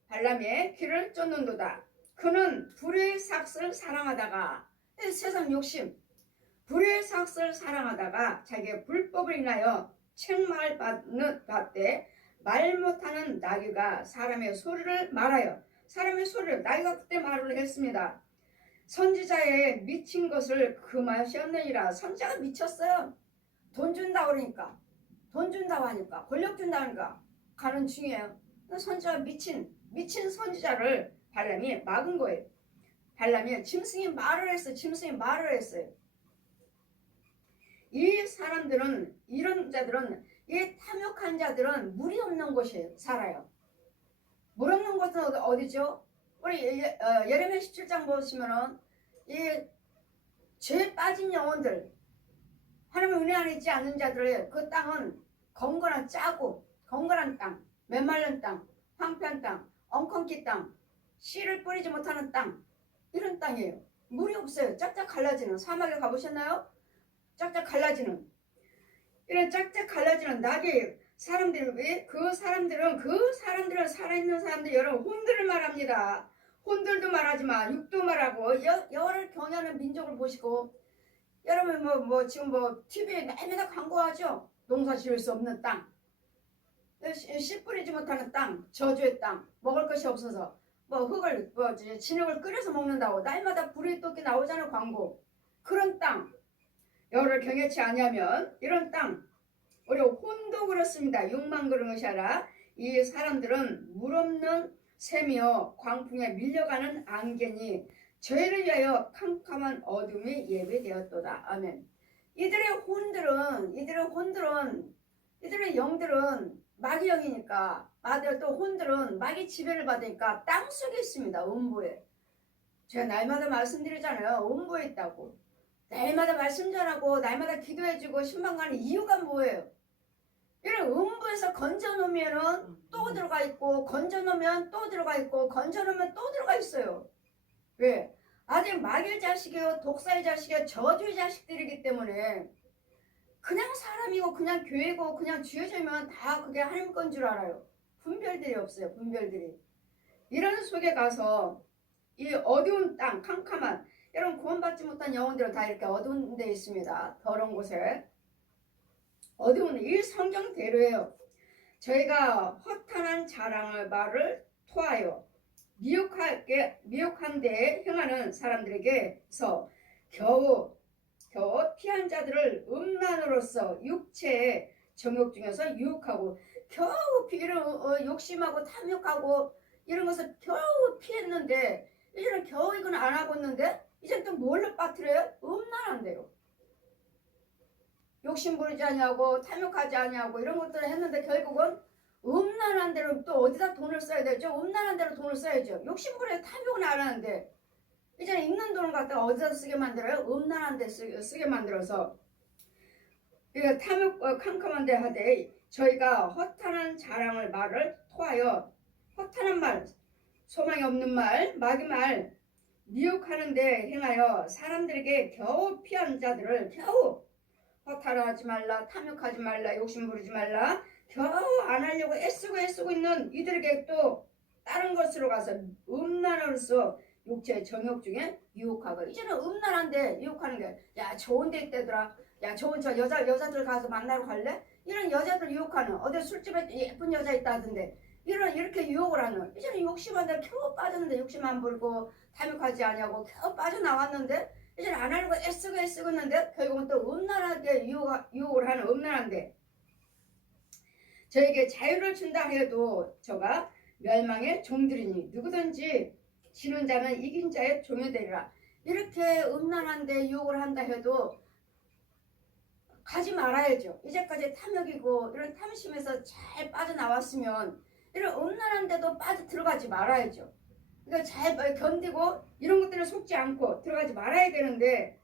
발람의 길을 쫓는도다. 그는 불의 삭을 사랑하다가 세상 욕심 불의 삭을 사랑하다가 자기의 불법을 인하여 책망을 받되 말 못하는 나귀가 사람의 소리를 말하여 사람의 소리를 나귀가 그때 말을 했습니다. 선지자의 미친 것을 금하셨느니라. 선지자가 미쳤어요. 돈 준다 그러니까 돈 준다고 하니까 권력 준다고 하니까 가는 중이에요. 선지자가 미친 선지자를 발람이 막은 거예요. 발람이 짐승이 말을 했어요. 짐승이 말을 했어요. 이 사람들은 이런 자들은 이 탐욕한 자들은 물이 없는 곳에 살아요. 물 없는 곳은 어디죠? 우리 예레미야 17장 보시면은 이 죄에 빠진 영혼들 하나님의 은혜 안에 있지 않는 자들의 그 땅은 건건한 짜고 건건한 땅, 메말른 땅, 황폐한 땅, 엉겅퀴 땅, 씨를 뿌리지 못하는 땅 이런 땅이에요. 물이 없어요. 짝짝 갈라지는 사막에 가보셨나요? 짝짝 갈라지는 이런 짝짝 갈라지는 낙이 사람들이 왜 그 사람들은 살아있는 사람들 여러분 혼들을 말합니다. 혼들도 말하지만 육도 말하고 여를 경외하는 민족을 보시고 여러분 지금 TV에 매일매일 광고하죠. 농사 지을 수 없는 땅, 씨 뿌리지 못하는 땅, 저주의 땅, 먹을 것이 없어서 흙을 진흙을 끓여서 먹는다고 날마다 불이 떴게 나오잖아요. 광고. 그런 땅 여를 경외치 아니하면 이런 땅 우리 혼도 그렇습니다. 육만 그런 것이 아니라 이 사람들은 물 없는 샘이요 광풍에 밀려가는 안개니 죄를 위하여 캄캄한 어둠이 예배되었도다. 아멘. 이들의 영들은 마귀 영이니까 또 혼들은 마귀 지배를 받으니까 땅속에 있습니다. 음부에. 제가 날마다 말씀드리잖아요. 음부에 있다고. 날마다 말씀 전하고 날마다 기도해주고 신방 가는 이유가 뭐예요? 이런 음부에서 건져놓으면 또 들어가 있고 건져놓으면 또 들어가 있고 건져놓으면 또 들어가 있어요. 왜? 아직 마귀의 자식이요 독사의 자식이요 저주의 자식들이기 때문에 그냥 사람이고 그냥 교회고 그냥 주여지면 다 그게 하나님 건 줄 알아요. 분별들이 없어요. 분별들이. 이런 속에 가서 이 어두운 땅 캄캄한 여러분 구원받지 못한 영혼들은 다 이렇게 어두운 데 있습니다. 더러운 곳에. 어두운 이 성경대로예요. 저희가 허탄한 자랑을 말을 토하여 미혹한 데에 행하는 사람들에게서 겨우 피한 자들을 음란으로서 육체의 정욕 중에서 유혹하고 겨우 이런 욕심하고 탐욕하고 이런 것을 겨우 피했는데 이제는 겨우 이건 안 하고 있는데 이제 또 뭘로 빠뜨려요? 음란한데요. 욕심 부리지 않냐고 탐욕하지 않냐고 이런 것들을 했는데 결국은 음란한 대로 또 어디다 돈을 써야 되죠? 음란한 대로 돈을 써야죠. 욕심 부리고 탐욕은 안 하는데 이제는 있는 돈을 갖다가 어디다 쓰게 만들어요? 음란한 데 쓰게 만들어서 그러니까 탐욕 캄캄한 데 하되 저희가 허탄한 자랑을 말을 토하여 허탄한 말 소망이 없는 말 마귀 말 미혹하는 데 행하여 사람들에게 겨우 피한 자들을 겨우 허탈하지 말라 탐욕하지 말라 욕심 부리지 말라 겨우 안 하려고 애쓰고 있는 이들에게 또 다른 것으로 가서 음란으로서 육체의 정욕 중에 유혹하고, 이제는 음란한데 유혹하는 게, 야 좋은 데 있대더라, 야 좋은 저 여자들 가서 만나러 갈래? 이런 여자들 유혹하는, 어디 술집에 예쁜 여자 있다던데 이렇게 유혹을 하는, 이제는 욕심한데 겨우 빠졌는데, 욕심 안 부리고 탐욕하지 아니하고 겨우 빠져나왔는데 이제는 안 하려고 애쓰고 있는데 결국은 또 음란하게 유혹을 하는, 음란한데 저에게 자유를 준다 해도 저가 멸망의 종들이니 누구든지 지는 자는 이긴 자의 종이 되리라. 이렇게 음란한데 유혹을 한다 해도 가지 말아야죠. 이제까지 탐욕이고 이런 탐심에서 잘 빠져나왔으면 이런 음란한데도 들어가지 말아야죠. 그러니까 잘 견디고 이런 것들을 속지 않고 들어가지 말아야 되는데,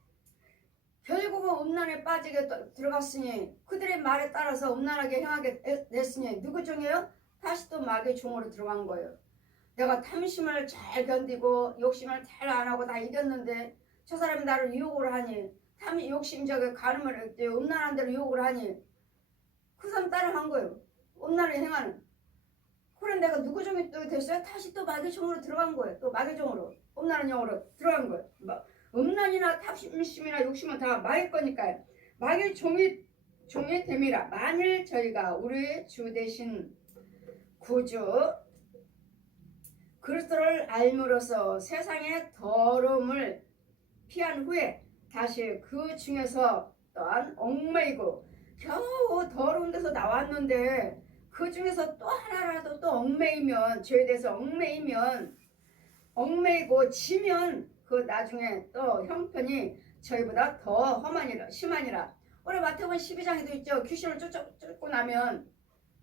결국은 음란에 빠지게 들어갔으니 그들의 말에 따라서 음란하게 행하게 됐으니 누구 종이에요? 다시 또 마귀의 종으로 들어간 거예요. 내가 탐심을 잘 견디고 욕심을 잘 안 하고 다 이겼는데 저 사람이 나를 유혹을 하니, 욕심적인 가늠을 음란한 대로 유혹을 하니 그 사람 따라간 거예요. 음란을 행하는. 그래 내가 누구 종이 또 됐어요? 다시 또 마귀 종으로 들어간 거예요. 또 마귀 종으로, 음란한 영으로 들어간 거예요. 음란이나 탐심이나 욕심은 다 마귀 거니까요. 마귀 종이 됨이라. 만일 저희가 우리의 주 되신 구주 그리스도를 알므로써 세상의 더러움을 피한 후에 다시 그 중에서 또한 얽매이고, 겨우 더러운 데서 나왔는데 그 중에서 또 하나라도 또 얽매이면, 죄에 대해서 얽매이고 지면 그 나중에 또 형편이 저희보다 더 심하니라. 우리 마태복음 12장에도 있죠. 귀신을 쫓고 나면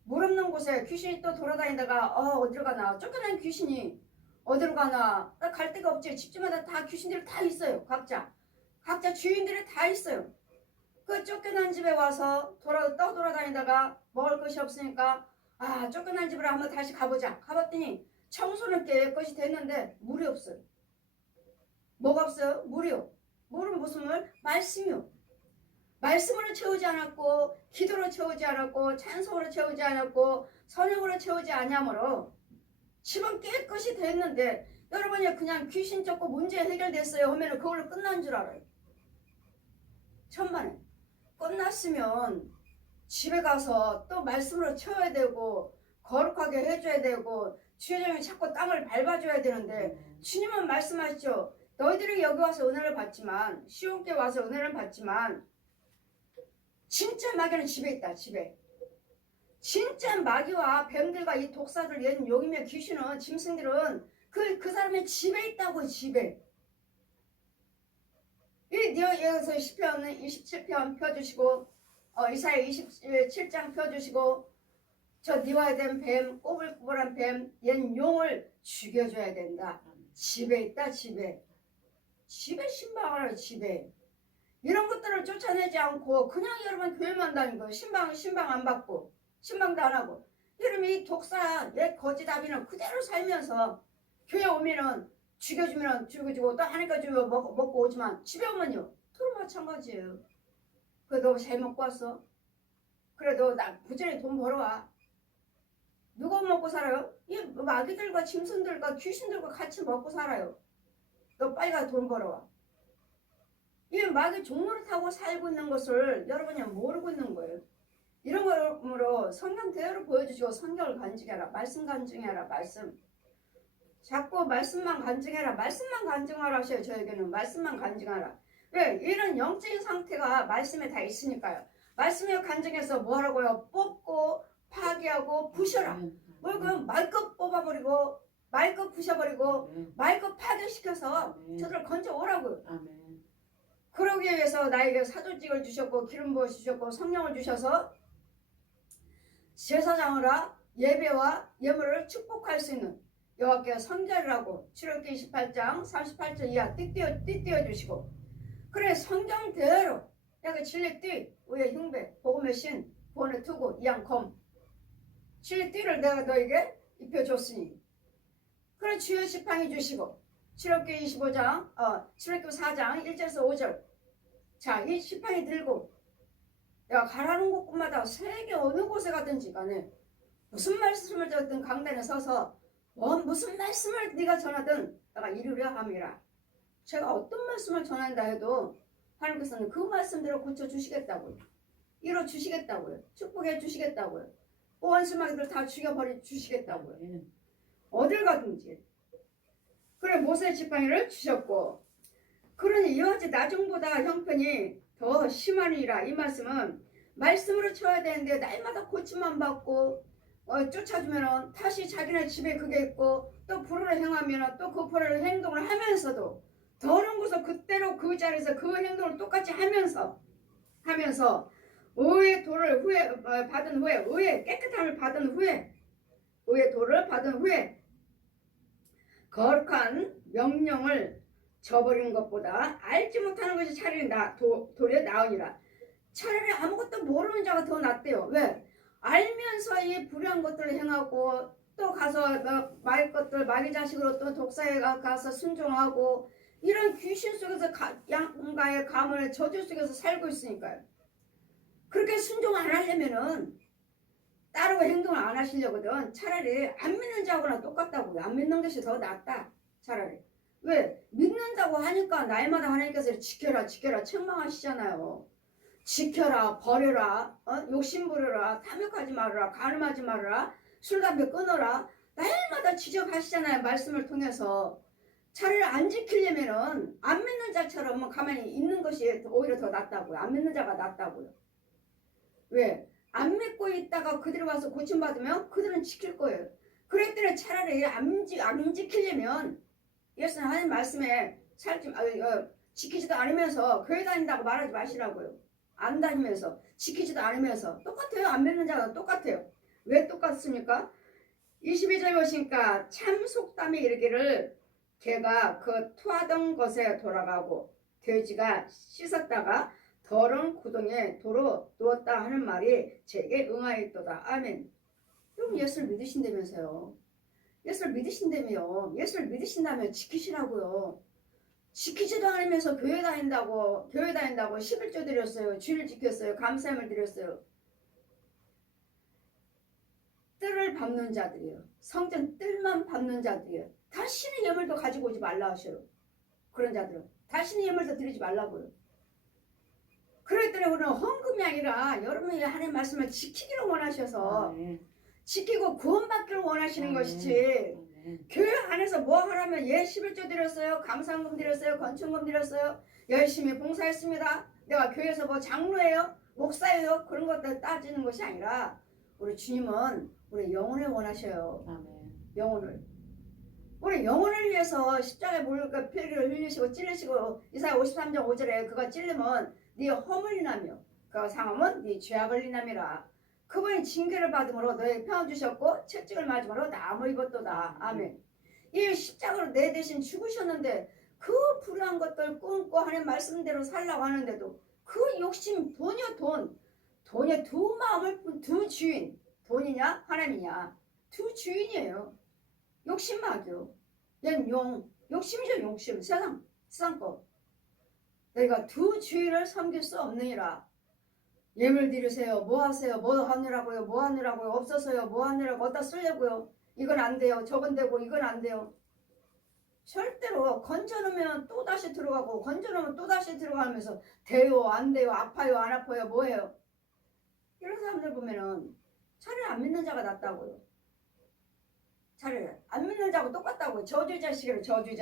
물 없는 곳에 귀신이 또 돌아다니다가 어디로 가나, 쫓겨난 귀신이 어디로 가나, 갈 데가 없지. 집집마다 다 귀신들이 다 있어요. 각자 주인들이 다 있어요. 그 쫓겨난 집에 와서 떠돌아다니다가 먹을 것이 없으니까 쫓겨난 집으로 한번 다시 가보자. 가봤더니 청소는 깨끗이 됐는데 물이 없어요. 뭐가 없어요? 물이요. 물은 무슨 물? 말씀이요. 말씀으로 채우지 않았고, 기도로 채우지 않았고, 찬송으로 채우지 않았고, 선행으로 채우지 않냐므로 집은 깨끗이 됐는데, 여러분이 그냥 귀신 쫓고 문제 해결됐어요 하면 그걸로 끝난 줄 알아요. 천만에. 끝났으면 집에 가서 또 말씀으로 채워야 되고, 거룩하게 해줘야 되고, 주님이 자꾸 땅을 밟아줘야 되는데, 주님은 말씀하시죠. 너희들이 여기 와서 은혜를 받지만, 시온께 와서 은혜를 받지만, 진짜 마귀는 집에 있다. 집에. 진짜 마귀와 뱀들과 이 독사들, 용이며 귀신은, 짐승들은 그 사람의 집에 있다고. 집에. 여기서 시편 27편 펴주시고, 이사야 27장 펴주시고, 저 니와된 뱀, 꼬불꼬불한 뱀, 얜 용을 죽여줘야 된다. 집에 있다. 집에 신방을 해요. 집에. 이런 것들을 쫓아내지 않고 그냥 여러분 교회만 다니고 신방 안 받고 신방도 안 하고, 여러분 이 독사 거지다비는 그대로 살면서 교회 오면은 죽여주고 또 하니까 주면 먹고 오지만 집에 오면요 서로 마찬가지예요. 그래 너 잘 먹고 왔어? 그래 너 나 부지런히 돈 벌어와. 누가 먹고 살아요? 이 마귀들과 짐승들과 귀신들과 같이 먹고 살아요. 너 빨리 가서 돈 벌어와. 이 마귀 종로를 타고 살고 있는 것을 여러분이 모르고 있는 거예요. 이런 거로 성경대로 보여주시고 성경을 간증해라. 말씀 간증해라. 말씀. 자꾸 말씀만 간증해라. 말씀만 간증하라 하셔요. 저에게는 말씀만 간증하라. 왜? 이런 영적인 상태가 말씀에 다 있으니까요. 말씀에 간증해서 뭐 하라고요? 뽑고 파괴하고 부셔라. 뭘 그럼 말껏 뽑아버리고 말껏 부셔버리고 말껏 파괴시켜서 저들을 건져오라고요. 그러기 위해서 나에게 사도직을 주셨고 기름 부어 주셨고 성령을 주셔서 제사장으로 예배와 예물을 축복할 수 있는 여호와께 성결이라고 출애굽기 28장 38절 이하 띠띄워 주시고, 그래 성경대로 내가 진리 띠 위에 흉배 복음의 신 구원의 투구 이양검 진리 띠를 내가 너에게 입혀줬으니, 그래 주여 지팡이 주시고 출애굽기 4장 1절에서 5절. 자, 이 지팡이 들고 내가 가라는 곳마다 세계 어느 곳에 가든지 간에 무슨 말씀을 듣든 강단에 서서 무슨 말씀을 네가 전하든 내가 이루려 함이라. 제가 어떤 말씀을 전한다 해도 하나님께서는 그 말씀대로 고쳐주시겠다고요. 이뤄주시겠다고요. 축복해 주시겠다고요. 원수마귀들 다 죽여버려 주시겠다고요. 어딜 가든지. 그래 모세 지팡이를 주셨고 그러니 이와 같이 나중보다 형편이 더 심하니라. 이 말씀은 말씀으로 쳐야 되는데 날마다 고침만 받고 쫓아주면 다시 자기네 집에 그게 있고 또 불의를 행하면 또 그 불의를 행동을 하면서도 더러운 곳을 그때로 그 자리에서 그 행동을 똑같이 하면서 의의 도를 받은 후에 의의 깨끗함을 받은 후에 의의 도를 받은 후에 거룩한 명령을 저버린 것보다 알지 못하는 것이 차라리 도리에 나으니라. 차라리 아무것도 모르는 자가 더 낫대요. 왜? 알면서 이 불의한 것들을 행하고 또 가서 마귀 자식으로 또 독사에 가서 순종하고 이런 귀신 속에서 양가의 가문의 저주 속에서 살고 있으니까요. 그렇게 순종 안 하려면은 따르고 행동을 안 하시려거든. 차라리 안 믿는 자하고나 똑같다고요. 안 믿는 것이 더 낫다. 차라리. 왜? 믿는다고 하니까 날마다 하나님께서 지켜라 책망하시잖아요. 지켜라 버려라 욕심 부려라 탐욕하지 말아라 간음하지 말아라 술 담배 끊어라 날마다 지적하시잖아요. 말씀을 통해서. 차라리 안 지키려면은 안 믿는 자처럼 가만히 있는 것이 오히려 더 낫다고요. 안 믿는 자가 낫다고요. 왜? 안 믿고 있다가 그들이 와서 고침받으면 그들은 지킬 거예요. 그랬더니 차라리 안 지키려면 예수님 하나님 말씀에 지키지도 않으면서 교회 다닌다고 말하지 마시라고요. 안 다니면서 지키지도 않으면서 똑같아요. 안 믿는 자가 똑같아요. 왜 똑같습니까? 22절 보시니까 참 속담에 이르기를 개가 그 토하던 것에 돌아가고 돼지가 씻었다가 더러운 구덩이에 도로 누웠다 하는 말이 제게 응하였도다. 아멘. 그럼 예수를 믿으신다면서요. 예수를 믿으신다며. 예수를 믿으신다면 지키시라고요. 지키지도 않으면서 교회 다닌다고 11조 드렸어요. 주일 지켰어요. 감사함을 드렸어요. 뜰을 밟는 자들이에요. 성전 뜰만 밟는 자들이에요. 다시는 예물도 가지고 오지 말라 하셔요. 그런 자들은 다시는 예물도 드리지 말라고요. 그랬더니 우리는 헌금이 아니라 여러분이 하나님 말씀을 지키기를 원하셔서 지키고 구원받기를 원하시는 것이지 교회 안에서 뭐 하라면 11조 드렸어요. 감사헌금 드렸어요. 건축금 드렸어요. 열심히 봉사했습니다. 내가 교회에서 뭐 장로예요. 목사예요. 그런 것들 따지는 것이 아니라 우리 주님은 우리 영혼을 원하셔요. 영혼을. 우리 영혼을 위해서 십자가에 물과 피를 흘리시고 찔리시고 이사야 53장 5절에 그가 찔리면 네 허물을 인하며 그 상함은 네 죄악을 인함이라. 그분이 징계를 받음으로 너에게 평안 주셨고 채찍을 맞음으로 나무 입었도다. 아멘. 이 십자가로 내 대신 죽으셨는데 그 불의한 것들 끊고 하는 말씀대로 살라고 하는데도 그 욕심 돈이요 돈. 돈의 두 마음을 두 주인. 돈이냐 하나님이냐. 두 주인이에요. 욕심마귀요. 얘는 욕심이죠. 욕심. 세상 것. 너희가 두 주인을 섬길 수 없느니라. 예물 드리세요. 뭐 하세요? 뭐 하느라고요? 뭐 하느라고요? 없어서요. 뭐 하느라고 어디다 쓰려고요? 이건 안 돼요. 저건 되고 이건 안 돼요. 절대로 건져놓으면 또다시 들어가고 건져놓으면 또다시 들어가면서 돼요? 안 돼요? 아파요? 안 아파요? 뭐예요? 이런 사람들 보면은 차라리 안 믿는 자가 낫다고요. 차라리 안 믿는 자하고 똑같다고요. 저주의 자식이래요. 저주의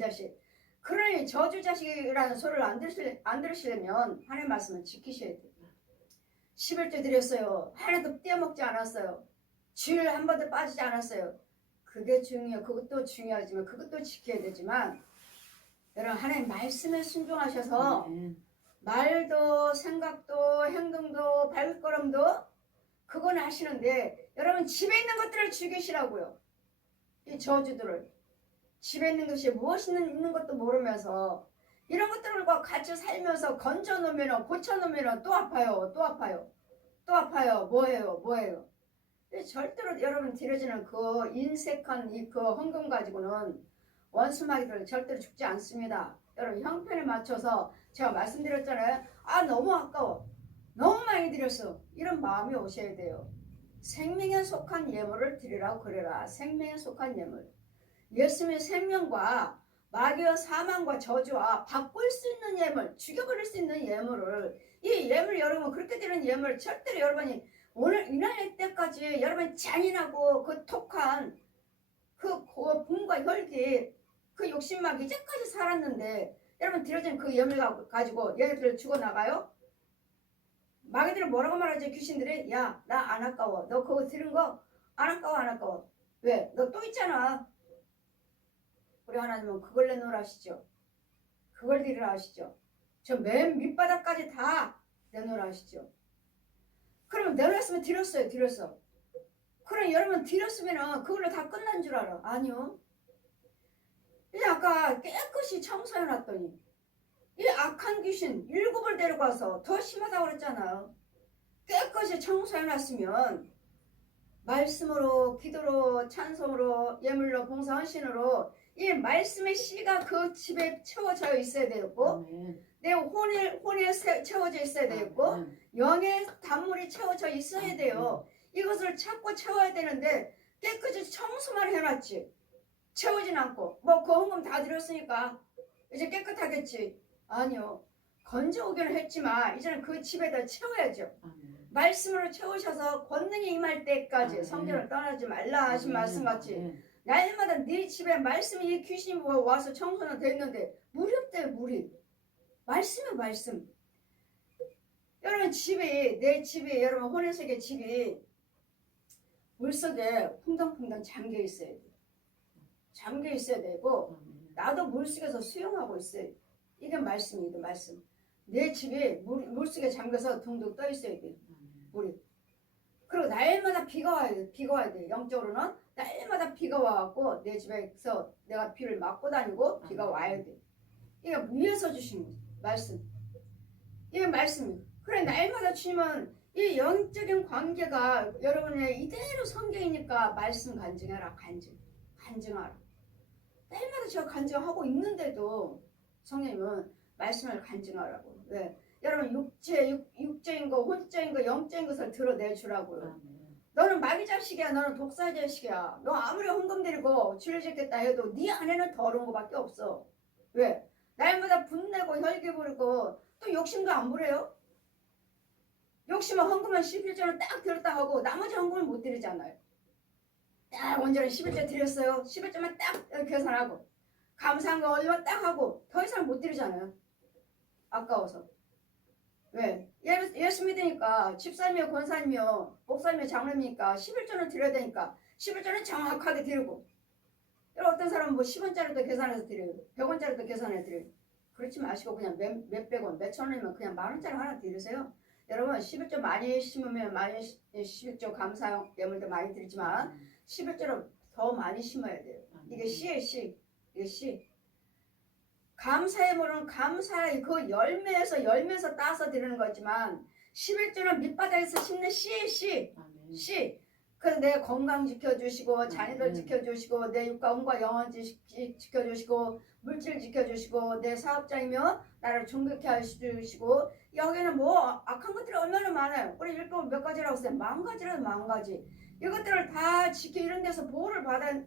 자식. 그러니 저주자식이라는 소리를 안 들으시려면 하나님 말씀을 지키셔야 돼요. 11조 드렸어요. 하나도 떼어먹지 않았어요. 주일 한 번도 빠지지 않았어요. 그게 중요해요. 그것도 중요하지만 그것도 지켜야 되지만 여러분 하나님 말씀에 순종하셔서 말도 생각도 행동도 발걸음도 그건 하시는데 여러분 집에 있는 것들을 죽이시라고요. 이 저주들을. 집에 있는 것이 무엇이 있는 것도 모르면서 이런 것들과 같이 살면서 건져놓으면 고쳐놓으면 또 아파요. 뭐예요. 절대로 여러분 드려지는 그 인색한 그 헌금 가지고는 원수마귀들 절대로 죽지 않습니다. 여러분 형편에 맞춰서 제가 말씀드렸잖아요. 너무 아까워. 너무 많이 드렸어. 이런 마음이 오셔야 돼요. 생명에 속한 예물을 드리라고 그래라. 생명에 속한 예물. 예수님의 생명과 마귀의 사망과 저주와 바꿀 수 있는 예물, 죽여버릴 수 있는 예물을, 이 예물 여러분 그렇게 드리는 예물 절대로 여러분이 오늘 이날 때까지 여러분 잔인하고 그 독한 그 분과 혈기 그 욕심만 이제까지 살았는데 여러분 드려진 그 예물 가지고 얘네들을 죽어나가요? 마귀들은 뭐라고 말하지? 귀신들이 야 나 안 아까워. 너 그거 들은 거 안 아까워 안 아까워. 왜? 너 또 있잖아. 우리 하나님은 그걸 내놓으라 하시죠. 그걸 드리라 하시죠. 저 맨 밑바닥까지 다 내놓으라 하시죠. 그러면 내놓았으면 드렸어요. 드렸어. 그럼 여러분 드렸으면 그걸로 다 끝난 줄 알아. 아니요. 이제 아까 깨끗이 청소해놨더니 이 악한 귀신 7을 데려가서 더 심하다고 그랬잖아요. 깨끗이 청소해놨으면 말씀으로 기도로 찬송으로 예물로 봉사 헌신으로 이 말씀의 씨가 그 집에 채워져 있어야 되겠고 내 혼에 채워져 있어야 되겠고 영의 단물이 채워져 있어야 돼요. 이것을 찾고 채워야 되는데 깨끗이 청소만 해놨지 채우진 않고 뭐 그 헌금 다 드렸으니까 이제 깨끗하겠지. 아니요. 건져오기는 했지만 이제는 그 집에다 채워야죠. 말씀으로 채우셔서 권능이 임할 때까지 성전을 떠나지 말라 하신 말씀같이 날마다 네 집에 말씀이 이 귀신이 와서 청소는 됐는데 물이 없대요. 물이. 말씀이 말씀. 여러분 집이 내 집이 여러분 혼인세계 집이 물속에 풍덩풍덩 잠겨 있어야 돼. 잠겨 있어야 되고 나도 물속에서 수영하고 있어요. 이게 말씀이에요. 말씀. 내 집이 물속에 잠겨서 둥둥 떠 있어야 돼. 물이. 그리고 날마다 비가 와야 돼. 비가 와야 돼. 영적으로는 날마다 비가 와갖고 내 집에서 내가 비를 맞고 다니고 비가 와야 돼. 이게 위에서 주신 말씀. 이게 말씀이에요. 그래 날마다 주시면 이 영적인 관계가 여러분의 이대로 성경이니까 말씀 간증해라. 간증하라. 날마다 제가 간증하고 있는데도 성령님은 말씀을 간증하라고. 왜? 여러분 육체인 거 혼자인 거 영적인 것을 드러내주라고요. 너는 마귀 자식이야. 너는 독사 자식이야. 너 아무리 헌금 드리고 주를 짓겠다 해도 네 안에는 더러운 거밖에 없어. 왜? 날마다 분내고 혈기 부리고 또 욕심도 안 부려요. 욕심은 헌금은 11조를 딱 드렸다 하고 나머지 헌금을 못 드리잖아요. 딱 언제는 11조 드렸어요. 11조만 딱 계산하고 감사한 거 얼마 딱 하고 더 이상 못 드리잖아요. 아까워서. 왜? 예수 믿으니까 집사님이요 권사님이요 목사님이요 장로님이니까 11조는 드려야 되니까 11조는 정확하게 드리고 어떤 사람은 뭐 10원짜리도 계산해서 드려요. 100원짜리도 계산해서 드려요. 그렇지 마시고 그냥 몇백 원, 몇천 원이면 그냥 만원짜리 하나 드리세요. 여러분 11조 많이 심으면 많이 11조 감사 예물도 많이 드리지만 11조를 더 많이 심어야 돼요. 이게 씨예요. 씨. 이게 씨. 감사의 물은 감사의 그 열매에서 따서 드리는 거지만 11조는 밑바닥에서 심는 씨의 씨. 그래서 내 건강 지켜주시고 자녀들 지켜주시고 내 육가혼과 영혼 지켜주시고 물질 지켜주시고 내 사업장이며 나를 존귀케 하시고 여기는 뭐 악한 것들이 얼마나 많아요. 우리 율법 몇 가지라고 했어요. 10,000가지라도 10,000가지. 이것들을 다 지켜 이런 데서 보호를 받아야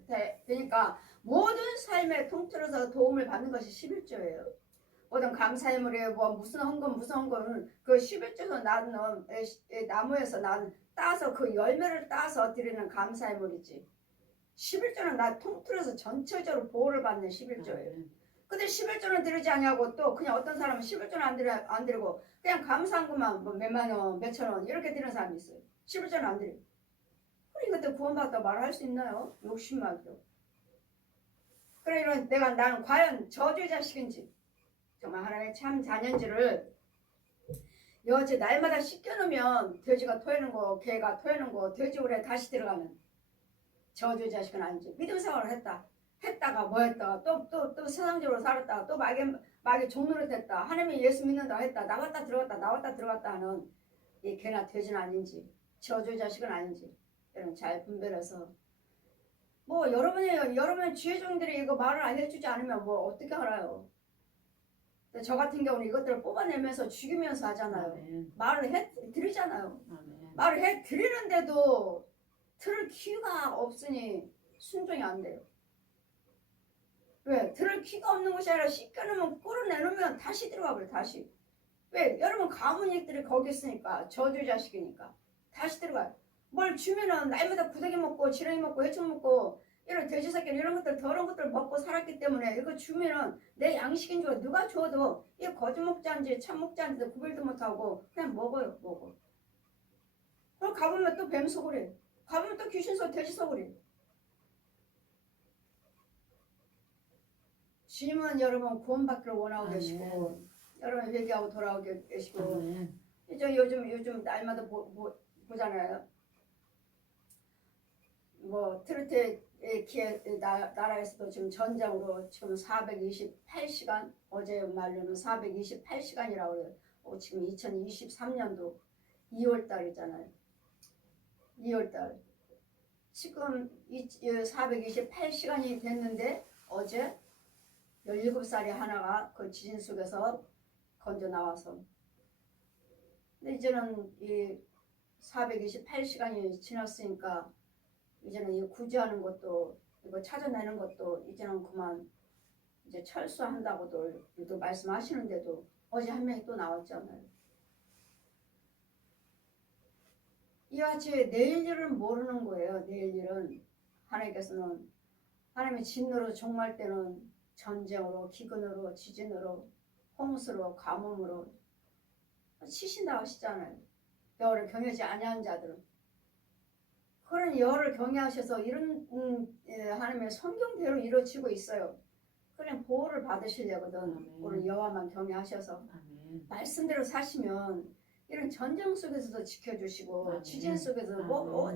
되니까 모든 삶에 통틀어서 도움을 받는 것이 11조예요. 모든 감사의 물에 뭐 무슨 헌금 그 11조에서 나는 나무에서 난 따서 그 열매를 따서 드리는 감사의 물이지. 11조는 나 통틀어서 전체적으로 보호를 받는 11조예요. 근데 11조는 드리지 않냐고 또 그냥 어떤 사람은 11조는 안 드리고 그냥 감사한 것만 뭐 몇만 원, 몇천 원 이렇게 드리는 사람이 있어요. 11조는 안 드리고. 그럼 이것도 구원받았다 말할 수 있나요? 욕심만도. 그래 이런 나는 과연 저주의 자식인지 정말 하나님의 참 자녀인지를 여지 날마다 씻겨놓으면 돼지가 토해는 거 개가 토해는 거 돼지우레 다시 들어가는 저주의 자식은 아닌지 믿음 생활을 했다가 뭐 했다가 또 세상적으로 살았다가 또 마귀 종로를 됐다 하나님이 예수 믿는다 했다 나왔다 들어갔다 하는 이 개나 돼지는 아닌지 저주의 자식은 아닌지 여러분 잘 분별해서 뭐 여러분의 주의 종들이 이거 말을 안 해주지 않으면 뭐 어떻게 알아요? 저 같은 경우는 이것들을 뽑아내면서 죽이면서 하잖아요. 아멘. 말을 해드리잖아요. 아멘. 말을 해드리는데도 들을 귀가 없으니 순종이 안 돼요. 왜? 들을 귀가 없는 것이 아니라 씻겨놓으면 끌어내놓으면 다시 들어가 버려. 다시. 왜? 여러분 가문익들이 거기 있으니까 저주 자식이니까 다시 들어가요. 뭘 주면은 날마다 구더기 먹고 지렁이 먹고 해충 먹고 이런 돼지 새끼 이런 것들 더러운 것들 먹고 살았기 때문에 이거 주면은 내 양식인 줄 누가 줘도 이 거짓 목자인지 참 목자인지 구별도 못하고 그냥 먹어요. 먹어. 그럼 가보면 또 뱀 소굴이, 가보면 또 귀신 소굴, 돼지 소굴이. 주님은 여러분 구원받기를 원하고 계시고 여러분 회개하고 돌아오게 계시고 이제 요즘 날마다 보잖아요. 뭐 트르트의 나라에서도 지금 전쟁으로 지금 428시간 어제 말로는 428시간이라고 그래요. 지금 2023년도 2월 달이잖아요. 2월 달. 지금 428시간이 됐는데 어제 17살이 하나가 그 지진 속에서 건져 나와서 근데 이제는 이 428시간이 지났으니까 이제는 이 구제하는 것도 이거 찾아내는 것도 이제는 그만 이제 철수한다고도 말씀하시는데도 어제 한 명이 또 나왔잖아요. 이와 같이 내일 일은 모르는 거예요. 내일 일은 하나님께서는 하나님의 진노로 종말 때는 전쟁으로 기근으로 지진으로 홍수로 가뭄으로 치신다고 하시잖아요. 여호와를 경외하지 아니하는 자들은 그런 여호와를 경외하셔서 이런 하나님의 성경대로 이루어지고 있어요. 그냥 보호를 받으시려거든. 오늘 여호와만 경외하셔서 말씀대로 사시면 이런 전쟁 속에서도 지켜주시고 지진 속에서 뭐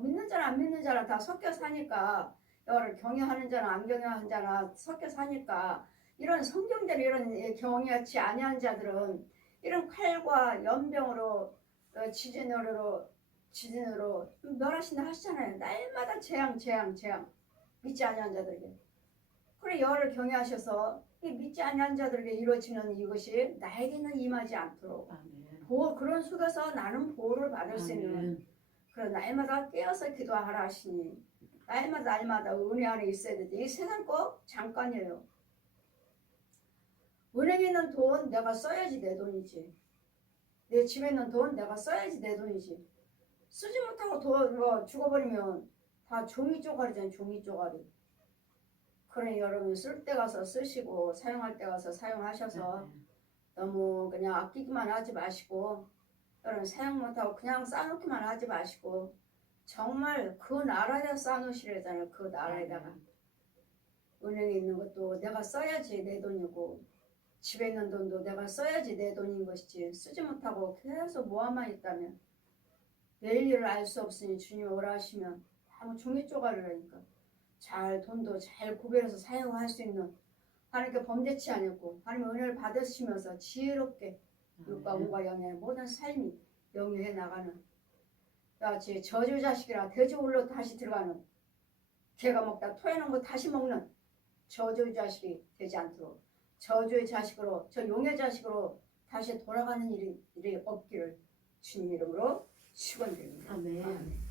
믿는 자나 안 믿는 자나 다 섞여 사니까 여호와를 경외하는 자나 안 경외하는 자나 섞여 사니까 이런 성경대로 이런 경외하지 아니하는 자들은 이런 칼과 연병으로 지진으로 멸하신다 하시잖아요. 날마다 재앙 믿지 아니하는 자들에게. 그래 여호와를 경외하셔서 이 믿지 아니하는 자들에게 이루어지는 이것이 나에게는 임하지 않도록 그런 속에서 나는 보호를 받을 수 있는 그런 날마다 깨어서 기도하라 하시니 날마다 은혜 안에 있어야 되지. 이 세상 거 잠깐이에요. 은행에 있는 돈 내가 써야지 내 돈이지. 내 집에 있는 돈 내가 써야지 내 돈이지. 쓰지 못하고 돈 죽어버리면 다 종이 쪼가리잖아요. 종이 쪼가리. 그러니 여러분 쓸 때 가서 쓰시고 사용할 때 가서 사용하셔서 너무 그냥 아끼기만 하지 마시고 여러분 사용 못하고 그냥 쌓아놓기만 하지 마시고 정말 그 나라에다 쌓아놓으시래잖아요. 그 나라에다가 은행에 있는 것도 내가 써야지 내 돈이고 집에 있는 돈도 내가 써야지 내 돈인 것이지 쓰지 못하고 계속 모아만 있다면 내일 일을 알 수 없으니 주님이 오라 하시면 아무 종이 쪼가리라니까 잘 돈도 잘 구별해서 사용할 수 있는 하나님께 범죄치 않았고 하나님의 은혜를 받으시면서 지혜롭게 육과 몸과 영의 모든 삶이 영위해 나가는 같이 저주 자식이라 돼지굴로 다시 들어가는 개가 먹다 토해놓은 거 다시 먹는 저주 자식이 되지 않도록 저주의 자식으로 저 용의 자식으로 다시 돌아가는 일이 없기를 주님 이름으로 축원드립니다. 아멘.